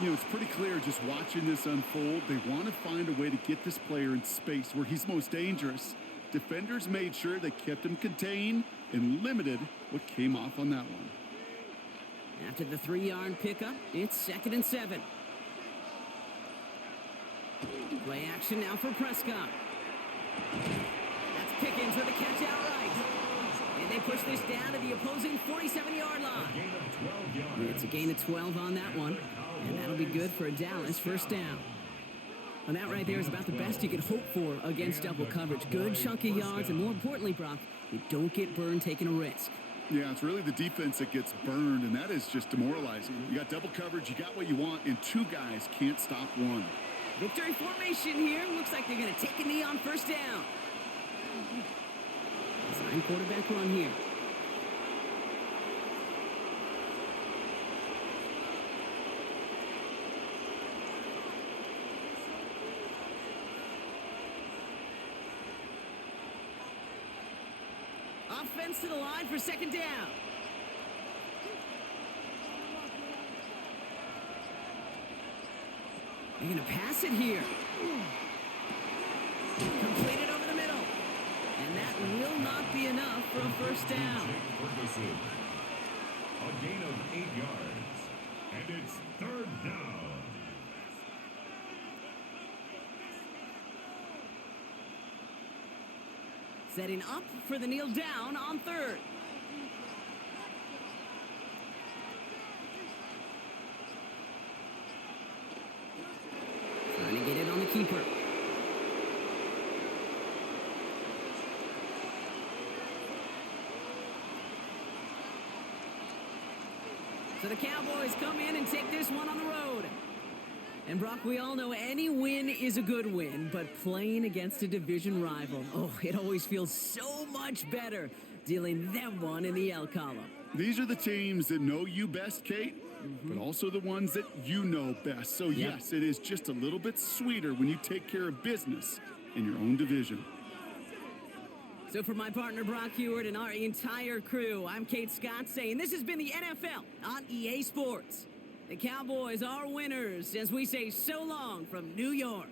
You know, it's pretty clear just watching this unfold. They want to find a way to get this player in space where he's most dangerous. Defenders made sure they kept him contained and limited what came off on that one. After the 3-yard pickup, it's second and 7. Play action now for Prescott. That's Pickens with a catch outright. And they push this down to the opposing 47-yard line. yards. It's a gain of 12 on that one, and that'll be good for a Dallas first down. And that right there is about the best you could hope for against double coverage. Good chunk of yards, and more importantly, Brock, you don't get burned taking a risk. Yeah, it's really the defense that gets burned, and that is just demoralizing. You got double coverage, you got what you want, and two guys can't stop one. Victory formation here. Looks like they're going to take a knee on first down. Design quarterback run here. Offense to the line for second down. They're going to pass it here. Completed over the middle. And that will not be enough for a first down. Ferguson. A gain of 8 yards. And it's third down. Setting up for the kneel down on third. Trying to get it on the keeper. So the Cowboys come in and take this one on the road. And Brock, we all know any win is a good win, but playing against a division rival, oh, it always feels so much better dealing them one in the L column. These are the teams that know you best, Kate, but also the ones that you know best. So, yes, it is just a little bit sweeter when you take care of business in your own division. So for my partner, Brock Hewitt, and our entire crew, I'm Kate Scott saying this has been the NFL on EA Sports. The Cowboys are winners as we say so long from New York.